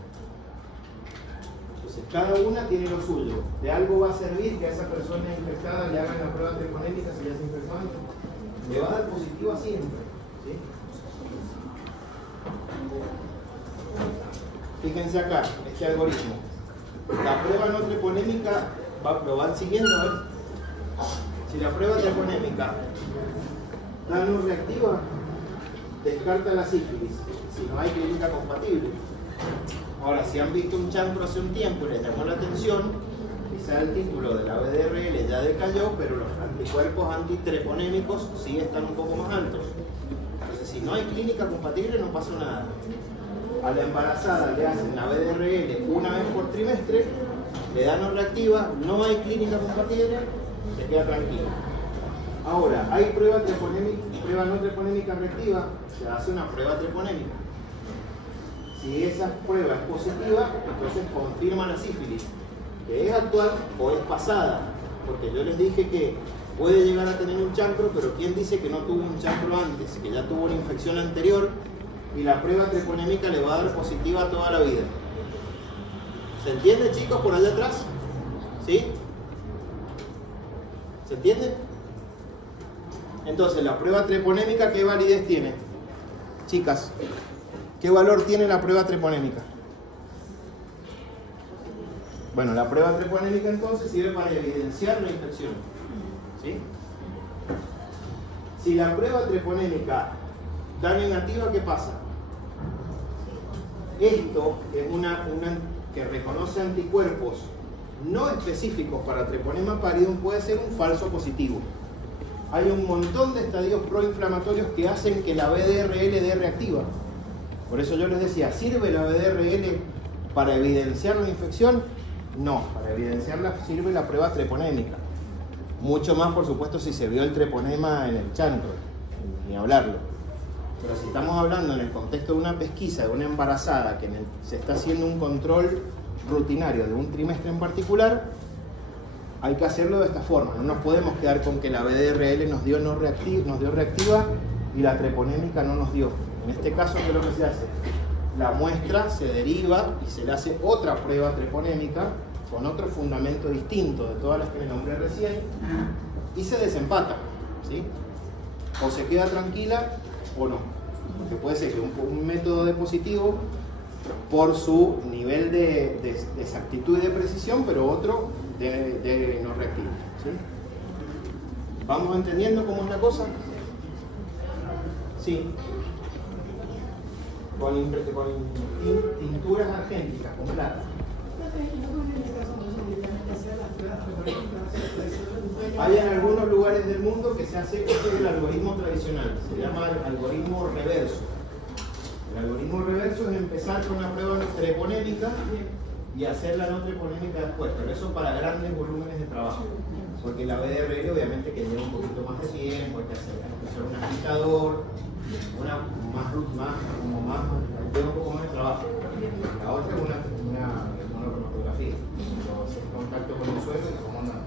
Entonces, cada una tiene lo suyo. De algo va a servir que a esa persona infectada le hagan la prueba treponémica si ya se infectó antes. Le va a dar positiva siempre, ¿sí? Fíjense acá, este algoritmo. La prueba no treponémica lo van siguiendo, ¿eh? Si la prueba treponémica da no reactiva, descarta la sífilis, si no hay clínica compatible. Ahora, si han visto un chancro hace un tiempo y les llamó la atención, quizá el título de la BDRL ya decayó, pero los anticuerpos antitreponémicos sí están un poco más altos. Entonces, si no hay clínica compatible, no pasa nada. A la embarazada le hacen la BDRL una vez por trimestre, le dan no reactiva, no hay clínica compatible, se queda tranquilo. Ahora, hay prueba no treponémica reactiva, se hace una prueba treponémica. Si esa prueba es positiva, entonces confirma la sífilis, que es actual o es pasada, porque yo les dije que puede llegar a tener un chancro, pero ¿quién dice que no tuvo un chancro antes, que ya tuvo una infección anterior? Y la prueba treponémica le va a dar positiva toda la vida. ¿Se entiende, chicos, por allá atrás? ¿Sí? ¿Se entiende? Entonces, la prueba treponémica, ¿qué validez tiene? Chicas, ¿qué valor tiene la prueba treponémica? Bueno, la prueba treponémica entonces sirve para evidenciar la infección, ¿sí? Si la prueba treponémica da negativa, ¿qué pasa? Esto es una que reconoce anticuerpos no específicos para treponema pallidum, puede ser un falso positivo. Hay un montón de estadios proinflamatorios que hacen que la BDRL dé reactiva. Por eso yo les decía, ¿sirve la BDRL para evidenciar la infección? No, para evidenciarla sirve la prueba treponémica. Mucho más, por supuesto, si se vio el treponema en el chancro, ni hablarlo. Pero si estamos hablando en el contexto de una pesquisa de una embarazada que se está haciendo un control rutinario de un trimestre en particular, hay que hacerlo de esta forma. No nos podemos quedar con que la BDRL nos dio reactiva y la treponémica no nos dio. En este caso, ¿qué es lo que se hace? La muestra se deriva y se le hace otra prueba treponémica con otro fundamento distinto de todas las que le nombré recién y se desempata, ¿sí? O se queda tranquila o no. Porque puede ser que un método de positivo por su nivel de exactitud y de precisión, pero otro de no reactivo, ¿sí? ¿Vamos entendiendo cómo es la cosa? Sí. Con tinturas argénticas, con plata. Hay en algunos lugares del mundo que se hace, este es el algoritmo tradicional, se llama el algoritmo reverso. El algoritmo reverso es empezar con una prueba treponémica y hacer la no treponémica después, pero eso para grandes volúmenes de trabajo, porque la BDRL obviamente que lleva un poquito más de tiempo, hay que hacer un agitador, lleva un poco más de trabajo. La otra es una monocromatografía, hacer contacto con el suelo y cómo nada.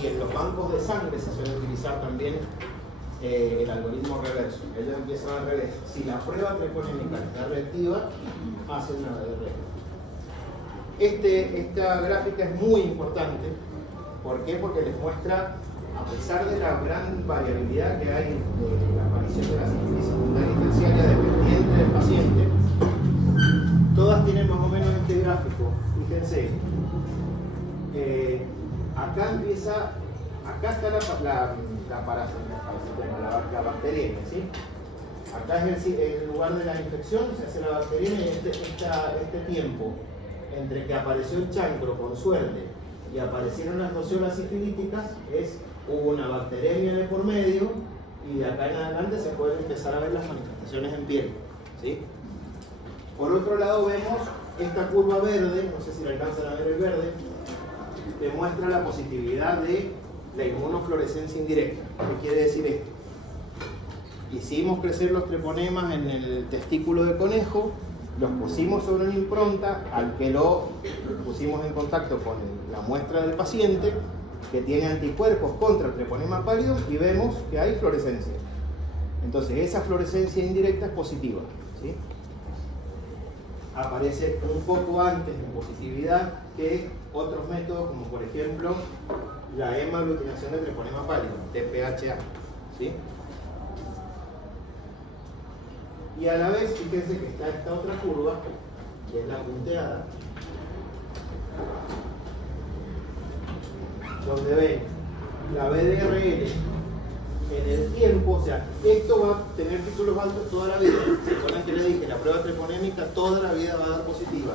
Y en los bancos de sangre se suele utilizar también el algoritmo reverso. Ellos empiezan al revés. Si la prueba treponémica está reactiva, hacen una BDRL. Esta gráfica es muy importante. ¿Por qué? Porque les muestra, a pesar de la gran variabilidad que hay de la aparición de la sífilis secundaria y terciaria dependiente del paciente, todas tienen más o menos este gráfico. Fíjense, acá está la bacteriemia, ¿sí? Acá es el lugar de la infección, se hace la bacteriemia y este tiempo entre que apareció el chancro con suerte y aparecieron las nociones sifilíticas hubo una bacteriemia de por medio y de acá en adelante se pueden empezar a ver las manifestaciones en piel, ¿sí? Por otro lado vemos esta curva verde, no sé si la alcanzan a ver el verde, demuestra la positividad de la inmunofluorescencia indirecta. ¿Qué quiere decir esto? Hicimos crecer los treponemas en el testículo de conejo, los pusimos sobre una impronta, al que lo pusimos en contacto con la muestra del paciente, que tiene anticuerpos contra el treponema pálido, y vemos que hay fluorescencia. Entonces esa fluorescencia indirecta es positiva, ¿sí? Aparece un poco antes en positividad que otros métodos, como por ejemplo la hemaglutinación de treponema pálido, TPHA, ¿sí? Y a la vez, fíjense que está esta otra curva, que es la punteada, donde ven la BDRL en el tiempo, o sea, esto va a tener títulos altos toda la vida. ¿Se acuerdan que le dije? La prueba treponémica toda la vida va a dar positiva.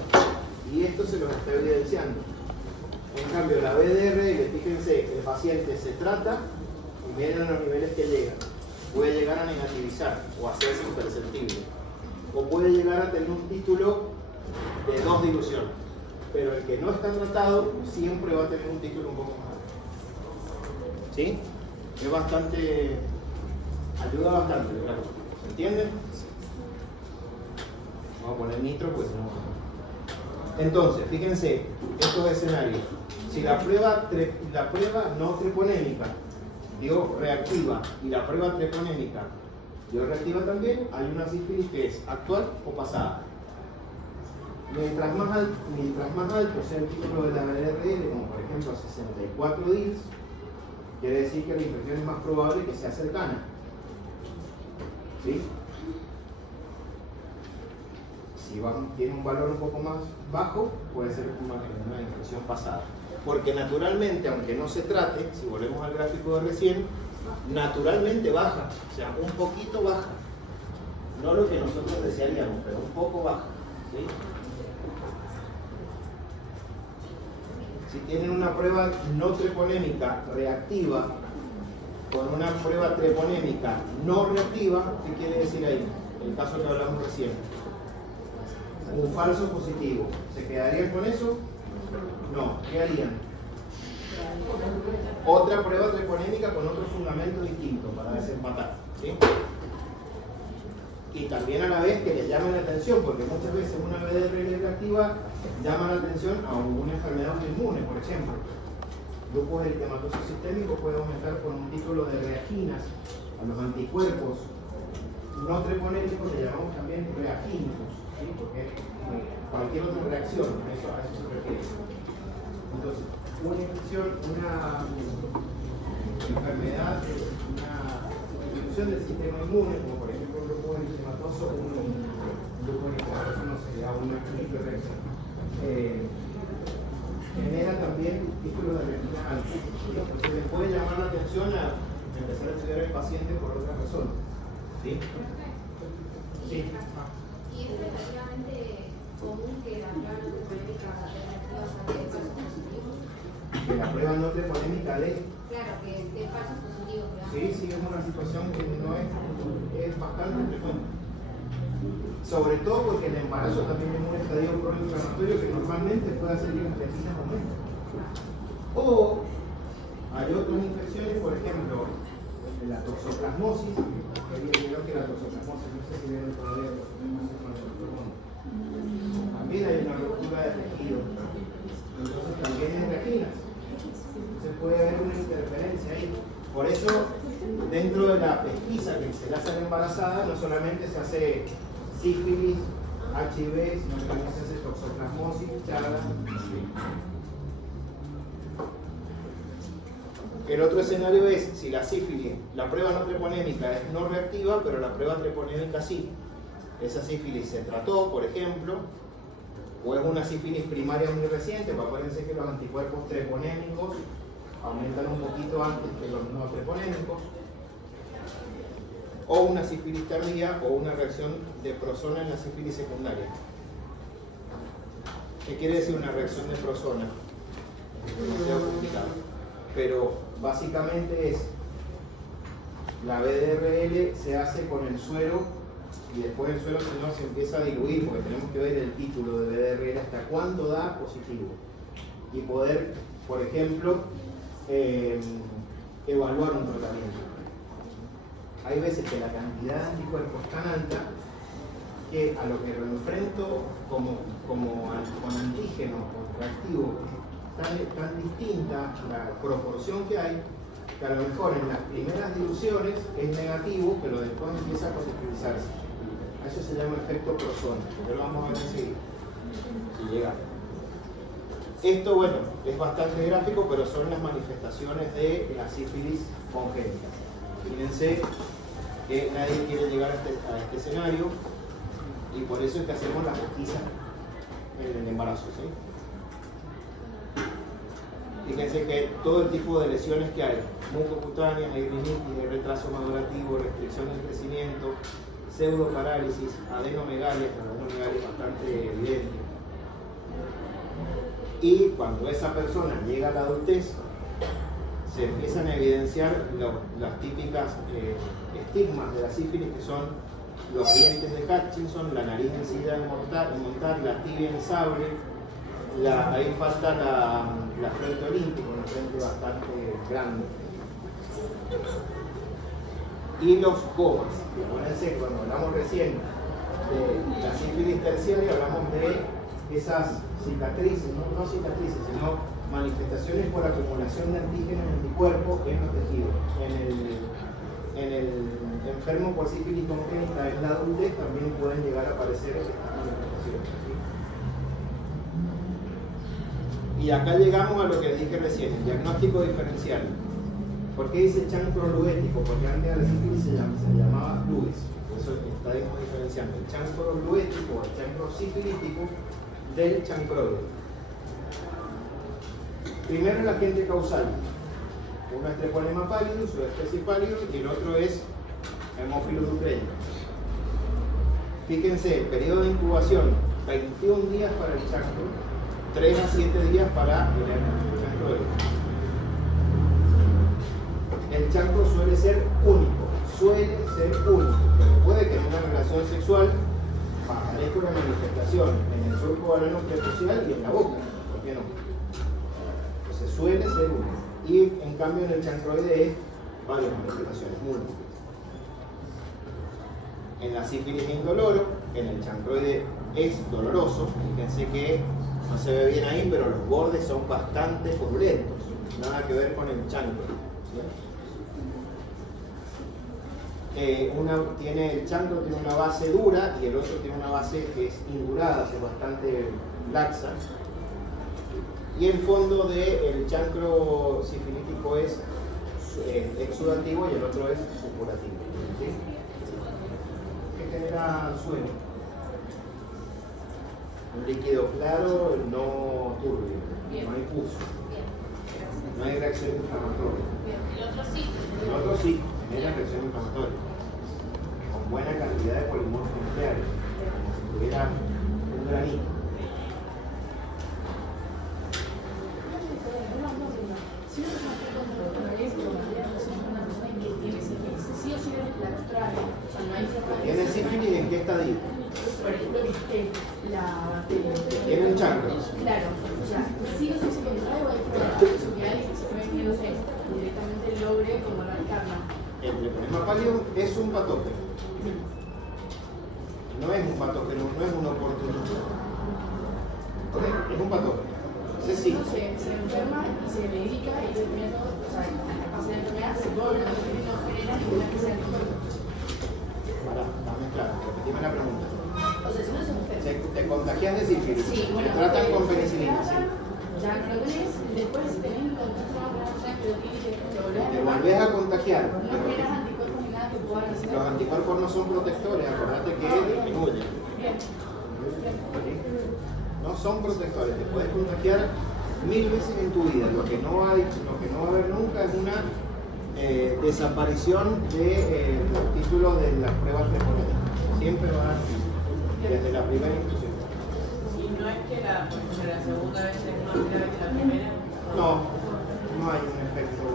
Y esto se los está evidenciando. En cambio, la BDRL, fíjense, el paciente se trata y miren los niveles que llegan. Puede llegar a negativizar o hacerse imperceptible. O puede llegar a tener un título de 2 diluciones. Pero el que no está tratado siempre va a tener un título un poco más alto. ¿Sí? Es bastante, ayuda bastante, ¿verdad? ¿Se entiende? Vamos a poner nitro, pues no. Entonces, fíjense, estos escenarios. Si la prueba no treponémica dio reactiva y la prueba treponémica dio reactiva también, hay una sífilis que es actual o pasada. Mientras más alto sea el título de la BDRL, como por ejemplo 64 DILs, quiere decir que la infección es más probable que sea cercana. ¿Sí? Si tiene un valor un poco más bajo, puede ser una infección pasada. Porque naturalmente, aunque no se trate, si volvemos al gráfico de recién, naturalmente baja, o sea, un poquito baja. No lo que nosotros desearíamos, pero un poco baja. ¿Sí? Si tienen una prueba no treponémica reactiva con una prueba treponémica no reactiva, ¿qué quiere decir ahí? El caso que hablamos recién. Un falso positivo. ¿Se quedarían con eso? No. ¿Qué harían? Otra prueba treponémica con otro fundamento distinto para desempatar. ¿Sí? Y también a la vez que les llame la atención, porque muchas veces una BDRL reactiva llama la atención a una enfermedad autoinmune, por ejemplo. Lupus eritematoso sistémico puede aumentar con un título de reaginas a los anticuerpos no treponémicos, le llamamos también reagínicos, ¿sí? Porque cualquier otra reacción, a eso se refiere. Entonces, una infección, una enfermedad, una disminución del sistema inmune, como por ejemplo un lupus eritematoso, un lupus eritematoso no se da una hiperreacción. Genera también títulos de reacción alta. Se les puede llamar la atención a empezar a estudiar al paciente por otra razón. ¿Sí? Sí. Y es relativamente común que la prueba no treponémica reactiva salga de falsos positivos. Que la prueba no treponémica de. Claro, que de falsos positivos. Sí, sí, es una situación que no es bastante frecuente. Sobre todo porque el embarazo también es un estadio proinflamatorio que normalmente puede hacer que las retinas aumenten. O hay otras infecciones, por ejemplo, la toxoplasmosis, que vieron que la toxoplasmosis, no sé si vieron todavía la toxoplasmosis con el doctor Mondo. También hay una ruptura de tejido, entonces también hay reginas. Entonces puede haber una interferencia ahí. Por eso, dentro de la pesquisa que se le hace a la embarazada, no solamente se hace sífilis, HIV, sino que también se hace toxoplasmosis, chaga. El otro escenario es si la sífilis, la prueba no treponémica es no reactiva, pero la prueba treponémica sí. Esa sífilis se trató, por ejemplo, o es una sífilis primaria muy reciente, pues acuérdense que los anticuerpos treponémicos aumentan un poquito antes que los no treponémicos. O una sífilis tardía o una reacción de prozona en la sífilis secundaria. ¿Qué quiere decir una reacción de prozona? Es demasiado complicado. Pero básicamente es la BDRL se hace con el suero y después el suero se empieza a diluir, porque tenemos que ver el título de BDRL hasta cuándo da positivo y poder, por ejemplo, evaluar un tratamiento. Hay veces que la cantidad de anticuerpos es tan alta que a lo que lo enfrento con antígeno o reactivo es tan distinta la proporción que hay, que a lo mejor en las primeras diluciones es negativo, pero después empieza a positivizarse. A eso se llama efecto Crozon, que lo vamos a ver enseguida, si llega. Esto, bueno, es bastante gráfico, pero son las manifestaciones de la sífilis congénita. Fíjense que nadie quiere llegar a este escenario y por eso es que hacemos la pesquisa en el embarazo, ¿sí? Fíjense que todo el tipo de lesiones que hay, mucocutáneas, hay rinitis, hay retraso madurativo, restricción del crecimiento, pseudoparálisis, adenomegalia, la adenomegalia es bastante evidente. Y cuando esa persona llega a la adultez, se empiezan a evidenciar las típicas estigmas de la sífilis, que son los dientes de Hutchinson, la nariz enseguida en montar, la tibia en sable, ahí falta la frente olímpica, una frente bastante grande. Y los comas. Acuérdense, cuando hablamos recién de la sífilis terciaria, hablamos de esas cicatrices, no cicatrices, sino manifestaciones por acumulación de antígenos y anticuerpos en los tejidos. En el enfermo por sífilis congénita en la adultez también pueden llegar a aparecer estas manifestaciones. Y acá llegamos a lo que les dije recién, el diagnóstico diferencial. ¿Por qué dice chancro luético? Porque antes de la sífilis se llamaba lues. Por eso estaremos diferenciando el chancro luético o el chancro sifilítico del chancroide. Primero el agente causal. Uno es Treponema pallidus, o especie pallidus, y el otro es Haemophilus ducreyi. Fíjense, el periodo de incubación, 21 días para el chancro, 3 a 7 días para el chancroide. El chancro suele ser único, pero puede que en una relación sexual aparezca una manifestación en el surco balano prepucial y en la boca, ¿por qué no? Entonces suele ser único. Y en cambio en el chancroide es varias manifestaciones, múltiples. En la sífilis es indoloro, en el chancroide es doloroso. Fíjense que no se ve bien ahí, pero los bordes son bastante purulentos, nada que ver con el chancro, ¿sí? El chancro tiene una base dura y el otro tiene una base que es indurada, es bastante laxa. Y el fondo del chancro sifilítico es exudativo y el otro es supurativo, ¿sí? ¿Qué genera suelo? Un líquido claro, no turbio, no hay pus, no hay reacción inflamatoria. El otro sí. El otro sí, genera reacción inflamatoria, con buena cantidad de polimorfos nucleares, como si tuviera un granito. Si uno está con esto, una persona que tiene sífilis, sí o sí debe claustrar, o sea, no hay forma de... ¿Tiene sífilis en qué estadio? Por ejemplo, la... Tiene un chancro. Claro, o sea, sí o sí se contrae o hay probabilidades que alguien que se cree que, no sé, directamente logre como arrancarla. El Treponema pallidum es un patógeno. No es un patógeno, no es un oportunista. Es un patógeno. Ese sí. Se enferma y se medica y determinado, o sea, la capacidad de enfermedad se vuelve a no genera ninguna que sea mejor. Pará, dame claro, repetime la pregunta. O sea, si uno se enferma. ¿Te contagias de sífilis? Sí, bueno, ¿Te tratan con penicilina? Sí. Ya no lo tenés, después teniendo contacto con una persona que lo tiene, Te volvés a contagiar. no generas anticuerpos ni nada que puedan hacer. Los anticuerpos no son protectores, acordate que disminuyen. Bien. No son protectores, te puedes contagiar 1000 veces en tu vida. Lo que no va a haber nunca es una desaparición de los títulos de las pruebas treponéticas. Siempre van a ser, desde la primera infusión. Y no es que la segunda vez es más grave que la primera. No hay un efecto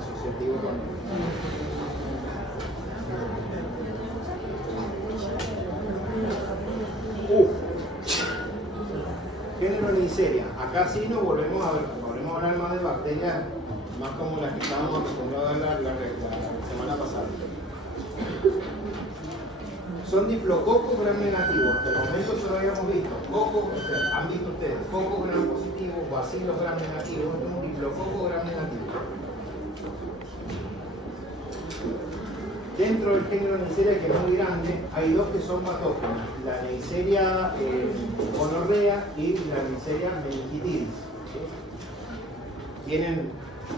asociativo con... Neisseria. Acá sí nos volvemos a hablar más de bacterias, más como las que estábamos acostumbrados a ver la semana pasada. Son diplococos gram negativos. Hasta el momento solo habíamos visto cocos, o sea, han visto ustedes cocos gram positivos, bacilos gram negativos. Esto es un diplococo gram negativo. Dentro del género Neisseria, que es muy grande, hay dos que son patógenas, la Neisseria gonorrea y la Neisseria meningitidis. Tienen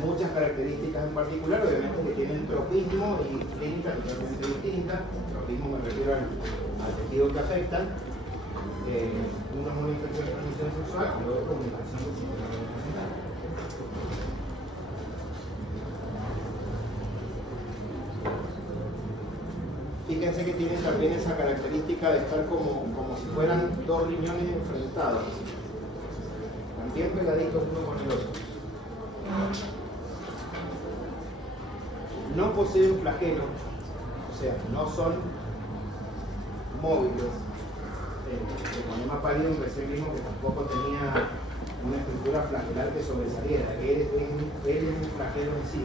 muchas características en particular, obviamente que tienen tropismo y clínica totalmente distintas. Tropismo me refiero al tejido que afectan. Uno es una infección de transmisión sexual y el otro es una infección de sistema intestinal. Fíjense que tienen también esa característica de estar como si fueran dos riñones enfrentados, también pegaditos uno con el otro. No poseen flagelo, o sea, no son móviles. El fonema pálido recién vimos que tampoco tenía una estructura flagelar que sobresaliera, él es un flagelo en sí,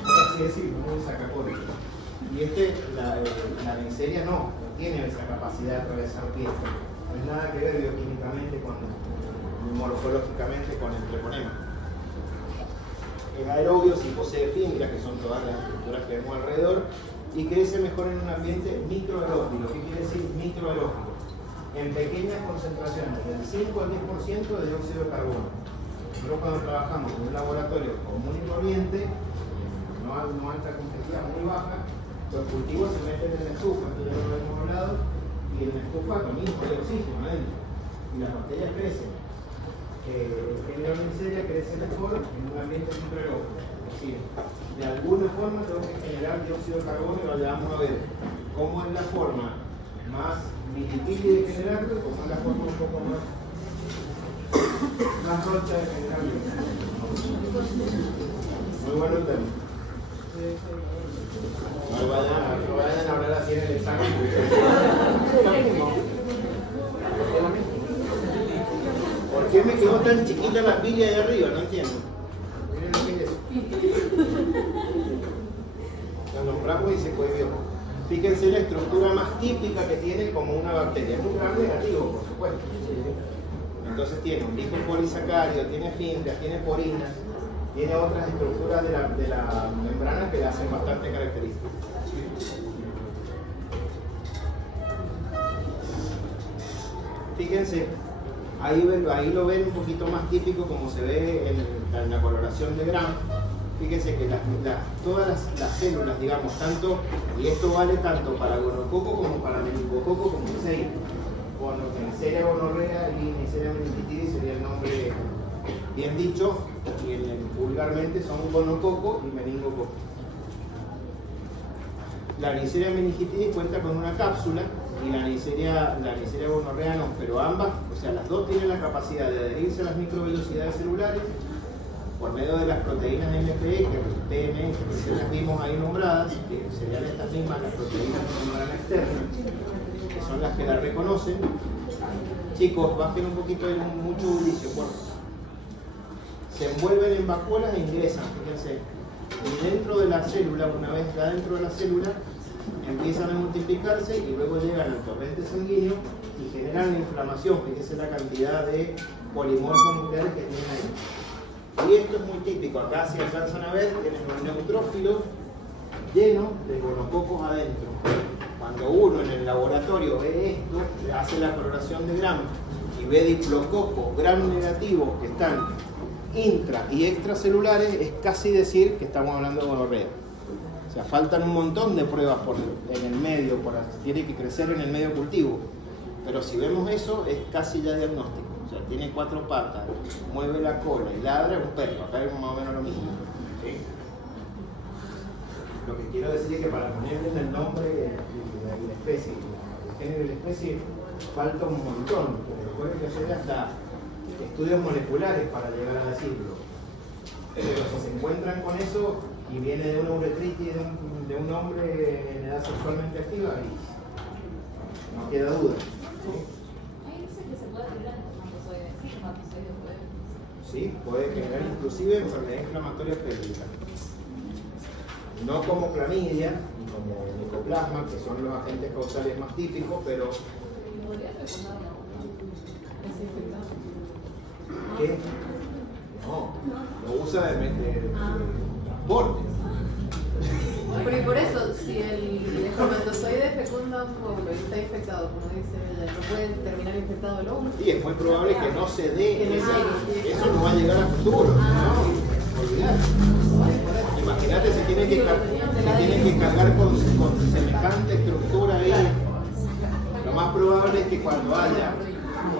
por así decirlo, no un sacacorte. Y la Neisseria no tiene esa capacidad de atravesar piel. No es nada que ver bioquímicamente, morfológicamente con el treponema. Es aerobio, sí posee fibras, que son todas las estructuras que vemos alrededor, y crece mejor en un ambiente microaerófilo. ¿Qué quiere decir microaerófilo? En pequeñas concentraciones, del 5 al 10% de dióxido de carbono. Nosotros cuando trabajamos en un laboratorio común y corriente, no alta complejidad, muy baja, los cultivos se meten en la estufa, esto ya lo hemos hablado, y en la estufa lo mismo, hay oxígeno adentro, y las bacterias crecen. El género Neisseria crece mejor en un ambiente microaerófilo. Es decir, de alguna forma tengo que generar dióxido de carbono y lo vamos a ver cómo es la forma más difícil de generarlo y cómo es la forma un poco más rocha de generarlo. Muy bueno el tema. No vayan a hablar así en el examen. ¿Por qué me quedó tan chiquita la pila de arriba? No entiendo. Miren lo que es eso. Lo nombramos y se cohibió. Fíjense la estructura más típica que tiene como una bacteria. Es un gram negativo, por supuesto. Entonces tiene un lipopolisacárido, tiene fibras, tiene porinas. Tiene otras estructuras de la membrana que le hacen bastante características. Fíjense, ahí lo ven un poquito más típico como se ve en la coloración de Gram. Fíjense que todas las células, digamos, y esto vale tanto para gonococo como para meningococo como Neisseria. Neisseria gonorrea y Neisseria meningitidis sería el nombre bien dicho, y vulgarmente son gonococo y meningococo. La Neisseria meningitidis cuenta con una cápsula y la Neisseria gonorrea no, pero ambas, o sea, las dos tienen la capacidad de adherirse a las microvellosidades celulares por medio de las proteínas MPE, PMS, que las vimos ahí nombradas, que serían estas mismas, las proteínas de membrana externa, que son las que la reconocen. Chicos, bajen un poquito de mucho bullicio, por favor. Se envuelven en vacuolas e ingresan, fíjense. Y dentro de la célula, una vez ya dentro de la célula, empiezan a multiplicarse y luego llegan al torrente sanguíneo y generan la inflamación. Fíjense la cantidad de polimorfos nucleares que tienen ahí. Y esto es muy típico. Acá, si alcanzan a ver, tienen un neutrófilo lleno de gonococos adentro. Cuando uno en el laboratorio ve esto, hace la coloración de Gram y ve diplococos Gram negativos que están intra y extracelulares, es casi decir que estamos hablando de gonorrea. O sea, faltan un montón de pruebas en el medio, tiene que crecer en el medio cultivo. Pero si vemos eso, es casi ya diagnóstico. O sea, tiene 4 patas, mueve la cola y ladra, es un perro. Acá es más o menos lo mismo. ¿Sí? Lo que quiero decir es que para ponerle el nombre de la especie, el género de la especie, falta un montón. Recuerden que hacer hasta estudios moleculares para llegar a decirlo. Pero si se encuentran con eso y viene de una uretritis de un hombre en edad sexualmente activa, ahí no queda duda. ¿Sí? Ahí dice que se puede tirar cuando soy matices después. ¿Sí? Puede generar inclusive enfermedad inflamatoria pélvica. No como clamidia y como micoplasma, que son los agentes causales más típicos, pero ¿Podría recomendar desinfectante? ¿qué? No, lo usa de transporte. Pero y por eso, si el espermatozoide fecunda un óvulo y está infectado, como dice ella, ¿no puede terminar infectado el óvulo? Y es muy probable que no se dé, Que no llegue. eso no va a llegar a futuro, no, olvidar. Imagínate, se tiene que cargar con semejante estructura ahí. Lo más probable es que cuando haya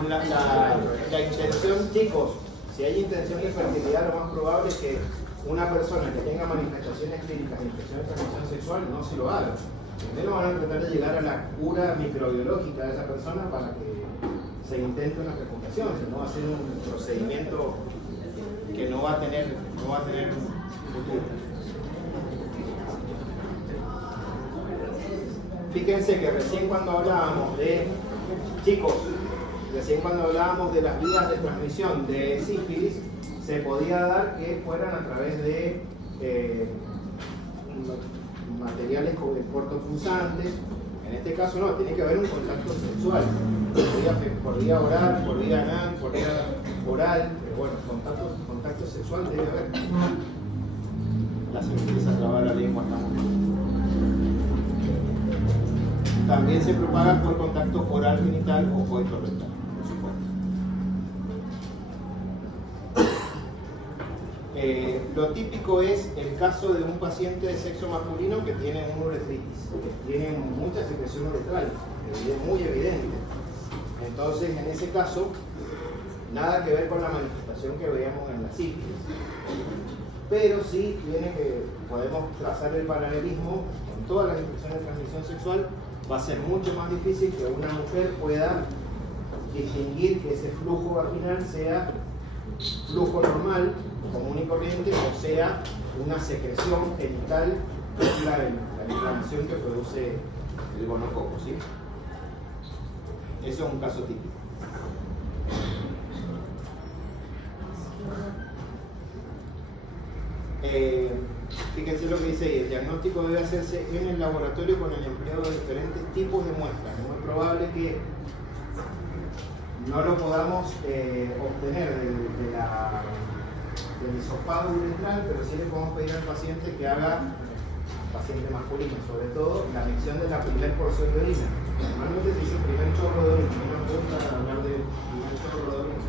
la intención, chicos, si hay intención de fertilidad, lo más probable es que una persona que tenga manifestaciones clínicas de infección de transmisión sexual no se lo haga. Primero van a tratar de llegar a la cura microbiológica de esa persona para que se intente una fecundación, sino va a ser un procedimiento que no va a tener futuro. Fíjense que recién cuando hablábamos de, chicos, de las vías de transmisión de sífilis, se podía dar que fueran a través de materiales cortopunzantes. En este caso no, tiene que haber un contacto sexual, por vía oral, por vía anal, por vía oral, pero bueno, contacto sexual debe haber. La se me empieza a trabar la lengua, estamos. También se propaga por contacto oral genital o coito rectal, por supuesto. Lo típico es el caso de un paciente de sexo masculino que tiene una uretritis, que tiene mucha secreción uretral, es muy evidente. Entonces, en ese caso, nada que ver con la manifestación que veíamos en la sífilis. Pero sí podemos trazar el paralelismo con todas las infecciones de transmisión sexual. Va a ser mucho más difícil que una mujer pueda distinguir que ese flujo vaginal sea flujo normal, común y corriente, o sea una secreción genital, que es la inflamación que produce el gonococo, ¿sí? Eso es un caso típico. Fíjense lo que dice ahí: el diagnóstico debe hacerse en el laboratorio con el empleo de diferentes tipos de muestras. Es muy probable que no lo podamos obtener del hisopado uretral, pero sí le podemos pedir al paciente que haga, paciente masculino sobre todo, la micción de la primera porción de orina. Normalmente se dice el primer chorro de orina, no nos gusta hablar del primer chorro de orina.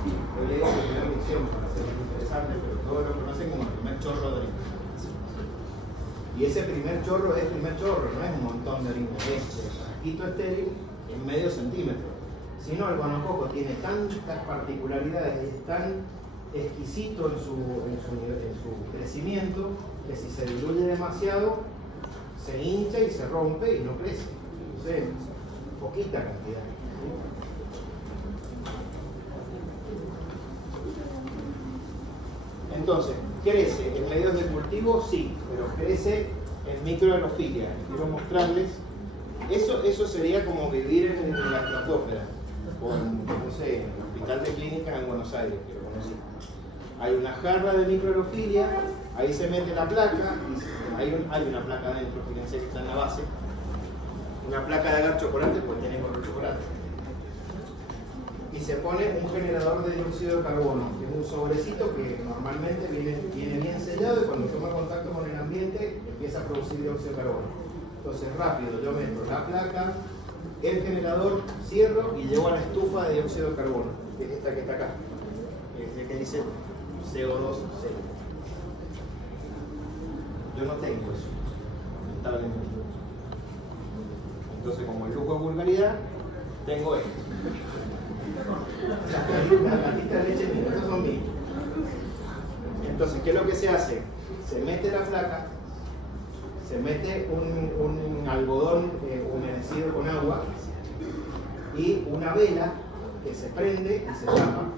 Yo le digo que primera micción para hacerlo interesante, pero todos lo conocen como el primer chorro de orina. Y ese primer chorro es primer chorro, no es un montón de orina, es el frasquito estéril en medio centímetro. Si no, el gonococo tiene tantas particularidades, es tan exquisito en su crecimiento, que si se diluye demasiado, se hincha y se rompe y no crece. Entonces, poquita cantidad. Entonces, ¿crece en medios de cultivo? Sí, pero crece en microaerofilia. Quiero mostrarles. Eso sería como vivir en la estratosfera, o no sé, en el hospital de clínicas en Buenos Aires, que lo conocí. Hay una jarra de microaerofilia, ahí se mete la placa, y hay una placa adentro, fíjense que está en la base. Una placa de agar chocolate, pues tiene color chocolate. Y se pone un generador de dióxido de carbono, que es un sobrecito que normalmente viene bien sellado, y cuando toma contacto con el ambiente empieza a producir dióxido de carbono. Entonces rápido, yo meto la placa, el generador, cierro y llevo a la estufa de dióxido de carbono, que es esta que está acá, es que dice CO2 cero. Yo no tengo eso, lamentablemente. Entonces, como el lujo de vulgaridad, tengo esto. Las latitas de leche mías, estos son míos. Entonces, ¿qué es lo que se hace? Se mete la placa, se mete un algodón humedecido con agua y una vela que se prende y se tapa.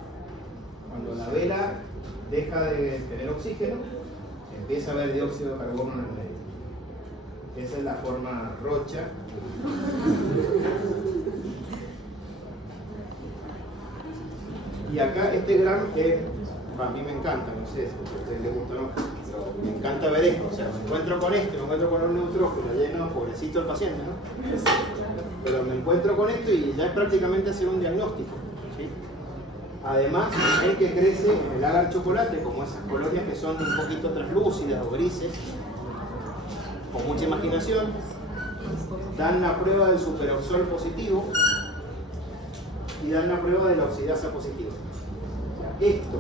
Cuando la vela deja de tener oxígeno, empieza a haber dióxido de carbono en el medio. Esa es la forma Rocha. Y acá este gram que a mí me encanta, no sé si a ustedes les gusta o no, pero me encanta ver esto. O sea, me encuentro con esto, me encuentro con un neutrófilo lleno, pobrecito el paciente, ¿no? Pero me encuentro con esto y ya es prácticamente hacer un diagnóstico, ¿sí? Además, el que crece en el agar chocolate, como esas colonias que son un poquito translúcidas o grises, con mucha imaginación, dan la prueba del superoxol positivo y dan la prueba de la oxidasa positiva. O sea, esto,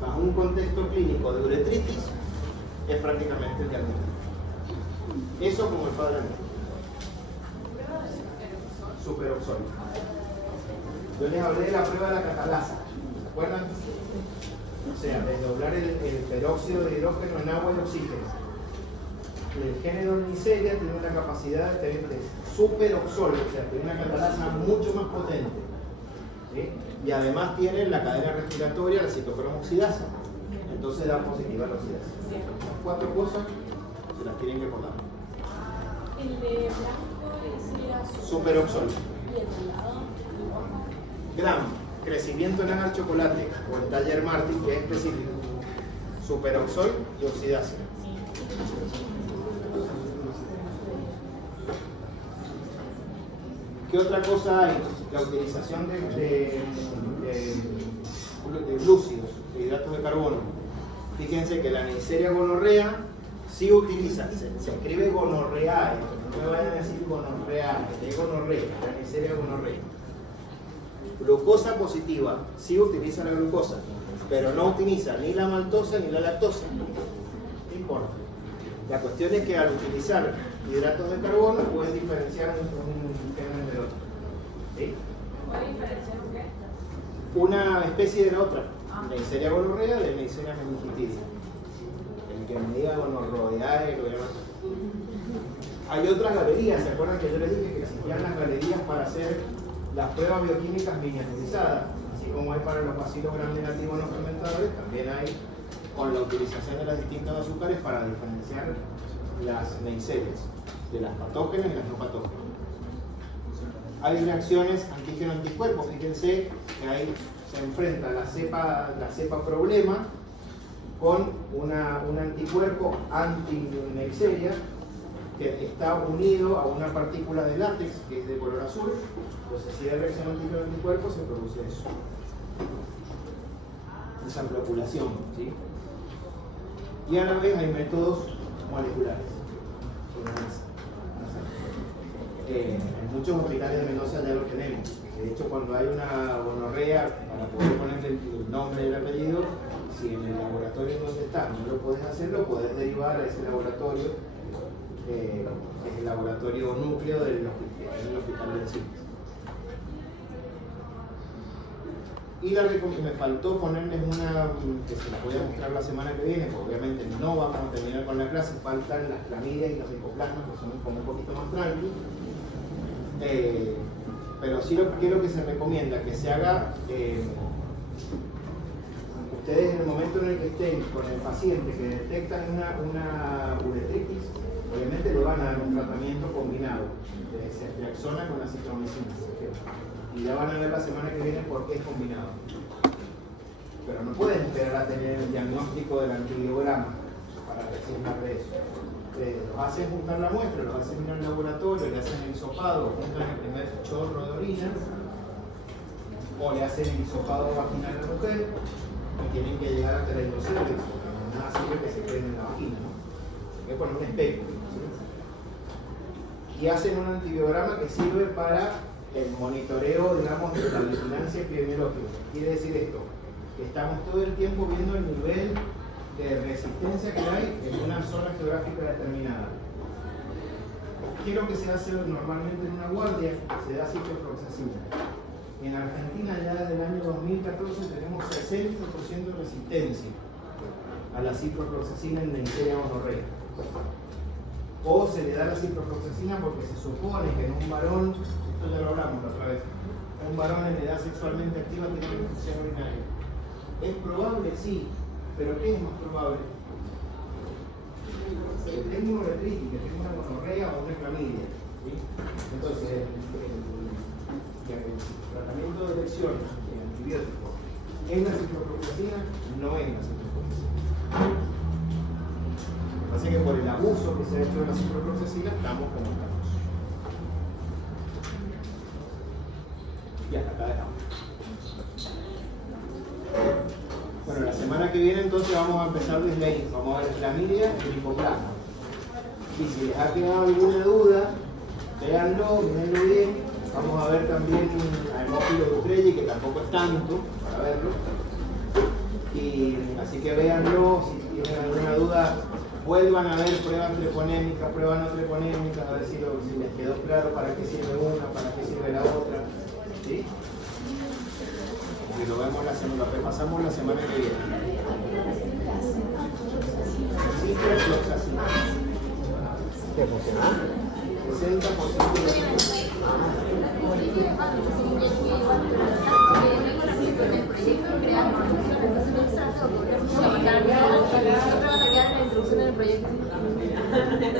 bajo un contexto clínico de uretritis, es prácticamente el diagnóstico. Eso como el padre Andrés. Superoxol. Yo les hablé de la prueba de la catalasa, ¿se acuerdan? O sea, desdoblar el peróxido de hidrógeno en agua y oxígeno. El género Neisseria tiene una capacidad de superoxol, o sea, tiene una catalasa mucho más potente, ¿sí? Y además tiene la cadena respiratoria, la citocromoxidasa, entonces da positiva la oxidasa. Las 4 cosas se las tienen que acordar. El de blanco sería Superoxol. y el lado Gram, crecimiento en agar chocolate o el taller Martin, que es específico. Superoxol y oxidasa. ¿Qué otra cosa hay? La utilización de glúcidos, de hidratos de carbono. Fíjense que la Neisseria gonorrea sí utiliza, se escribe gonorreae, no me vayan a decir gonorrea, es gonorrea, la Neisseria gonorrea. Glucosa positiva sí utiliza la glucosa, pero no utiliza ni la maltosa ni la lactosa. No importa. La cuestión es que al utilizar hidratos de carbono pueden diferenciar un gen del otro. ¿Sí? ¿Cuál diferencia es qué? Una especie de la otra. Neisseria gonorrea de Neisseria meningitidis. El que me diga gonorroidae, lo llaman. Hay otras galerías, ¿se acuerdan que yo les dije que existían las galerías para hacer las pruebas bioquímicas miniaturizadas? Así como hay para los bacilos gram negativos no fermentadores, también hay con la utilización de las distintas azúcares para diferenciar las Neisserias de las patógenas y las no patógenas. Hay reacciones antígeno-anticuerpo, fíjense que ahí se enfrenta la cepa problema con un anticuerpo anti-Neisseria que está unido a una partícula de látex que es de color azul. Entonces, si hay reacción antígeno-anticuerpo, se produce eso. Esa floculación, ¿sí? Y a la vez hay métodos moleculares. En muchos hospitales de Mendoza ya lo tenemos. De hecho, cuando hay una gonorrea, para poder ponerle el nombre y el apellido, si en el laboratorio donde está no lo puedes hacer, lo puedes derivar a ese laboratorio, que es el laboratorio núcleo del hospital de Cines. Y me faltó ponerles una que se las voy a mostrar la semana que viene, porque obviamente no vamos a terminar con la clase, faltan las clamidias y los micoplasmas, que son como un poquito más tranquilos. Pero sí quiero que se recomienda que se haga, ustedes en el momento en el que estén con el paciente que detectan una uretritis, obviamente le van a dar un tratamiento combinado de ceftriaxona con acitromicina. Y ya van a ver la semana que viene por qué es combinado. Pero no pueden esperar a tener el diagnóstico del antibiograma para recibir de eso. Los hacen juntar la muestra, los hacen ir al laboratorio, le hacen el hisopado, juntan el primer chorro de orina, o le hacen el hisopado vaginal a la mujer, y tienen que llegar hasta la hidrocervix, porque nada sirve que se queden en la vagina, ¿no? Hay que poner un espejo. ¿Sí? Y hacen un antibiograma que sirve para el monitoreo, digamos, de la vigilancia epidemiológica. Quiere decir esto, que estamos todo el tiempo viendo el nivel de resistencia que hay en una zona geográfica determinada. ¿Qué es lo que se hace normalmente en una guardia? Se da ciprofloxacina. En Argentina ya desde el año 2014 tenemos 60% de resistencia a la ciprofloxacina en Neisseria gonorrea. O se le da la ciprofloxacina porque se supone que en un varón, esto ya lo hablamos la otra vez, un varón en edad sexualmente activa tiene una infección urinaria. ¿Es probable? Sí, pero ¿qué es más probable? Que tenga una uretritis, que tenga una gonorrea o una clamidia. ¿Sí? Entonces, el tratamiento de elección de antibióticos en la ciprofloxacina, no en la ciprofloxacina. Así que por el abuso que se ha hecho de la ciprofloxacina estamos como estamos. Y hasta acá dejamos. Bueno, la semana que viene entonces vamos a empezar desde ahí. Vamos a ver clamidia y micoplasma. Y si les ha quedado alguna duda, véanlo, mírenlo bien. Vamos a ver también a Hemófilo Ducrelli, que tampoco es tanto para verlo. Y así que véanlo, si tienen alguna duda, vuelvan a ver pruebas treponémicas, pruebas no treponémicas, a ver si les quedó claro para qué sirve una, para qué sirve la otra. ¿Sí? Y lo vemos lo repasamos la semana que viene. Ciprofloxacina. ¿Qué funcionó? 60% de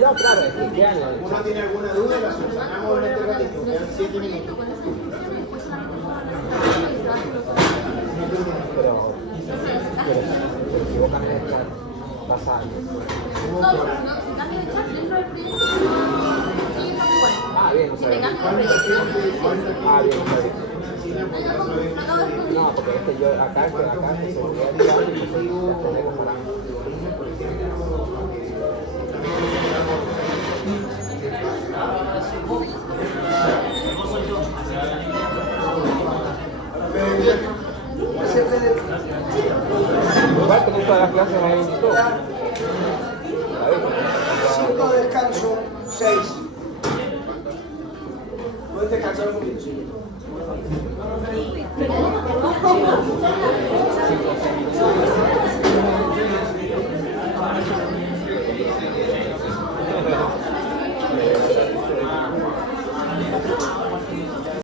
No, claro, es que ya no. ¿Uno tiene alguna duda? La subsanamos en este ratito. Quedan 7 minutos. Pero se equivocan en la pasada. Ah, bien, o sea. Ah, bien, o sea. No, porque yo acá se seguridad digamos, y pues ya tenemos para. Igual tenés todas las clases ahí en todo. 5 de descanso, 6. Puedes descansar un poquito, sí. 5 o 6 minutos.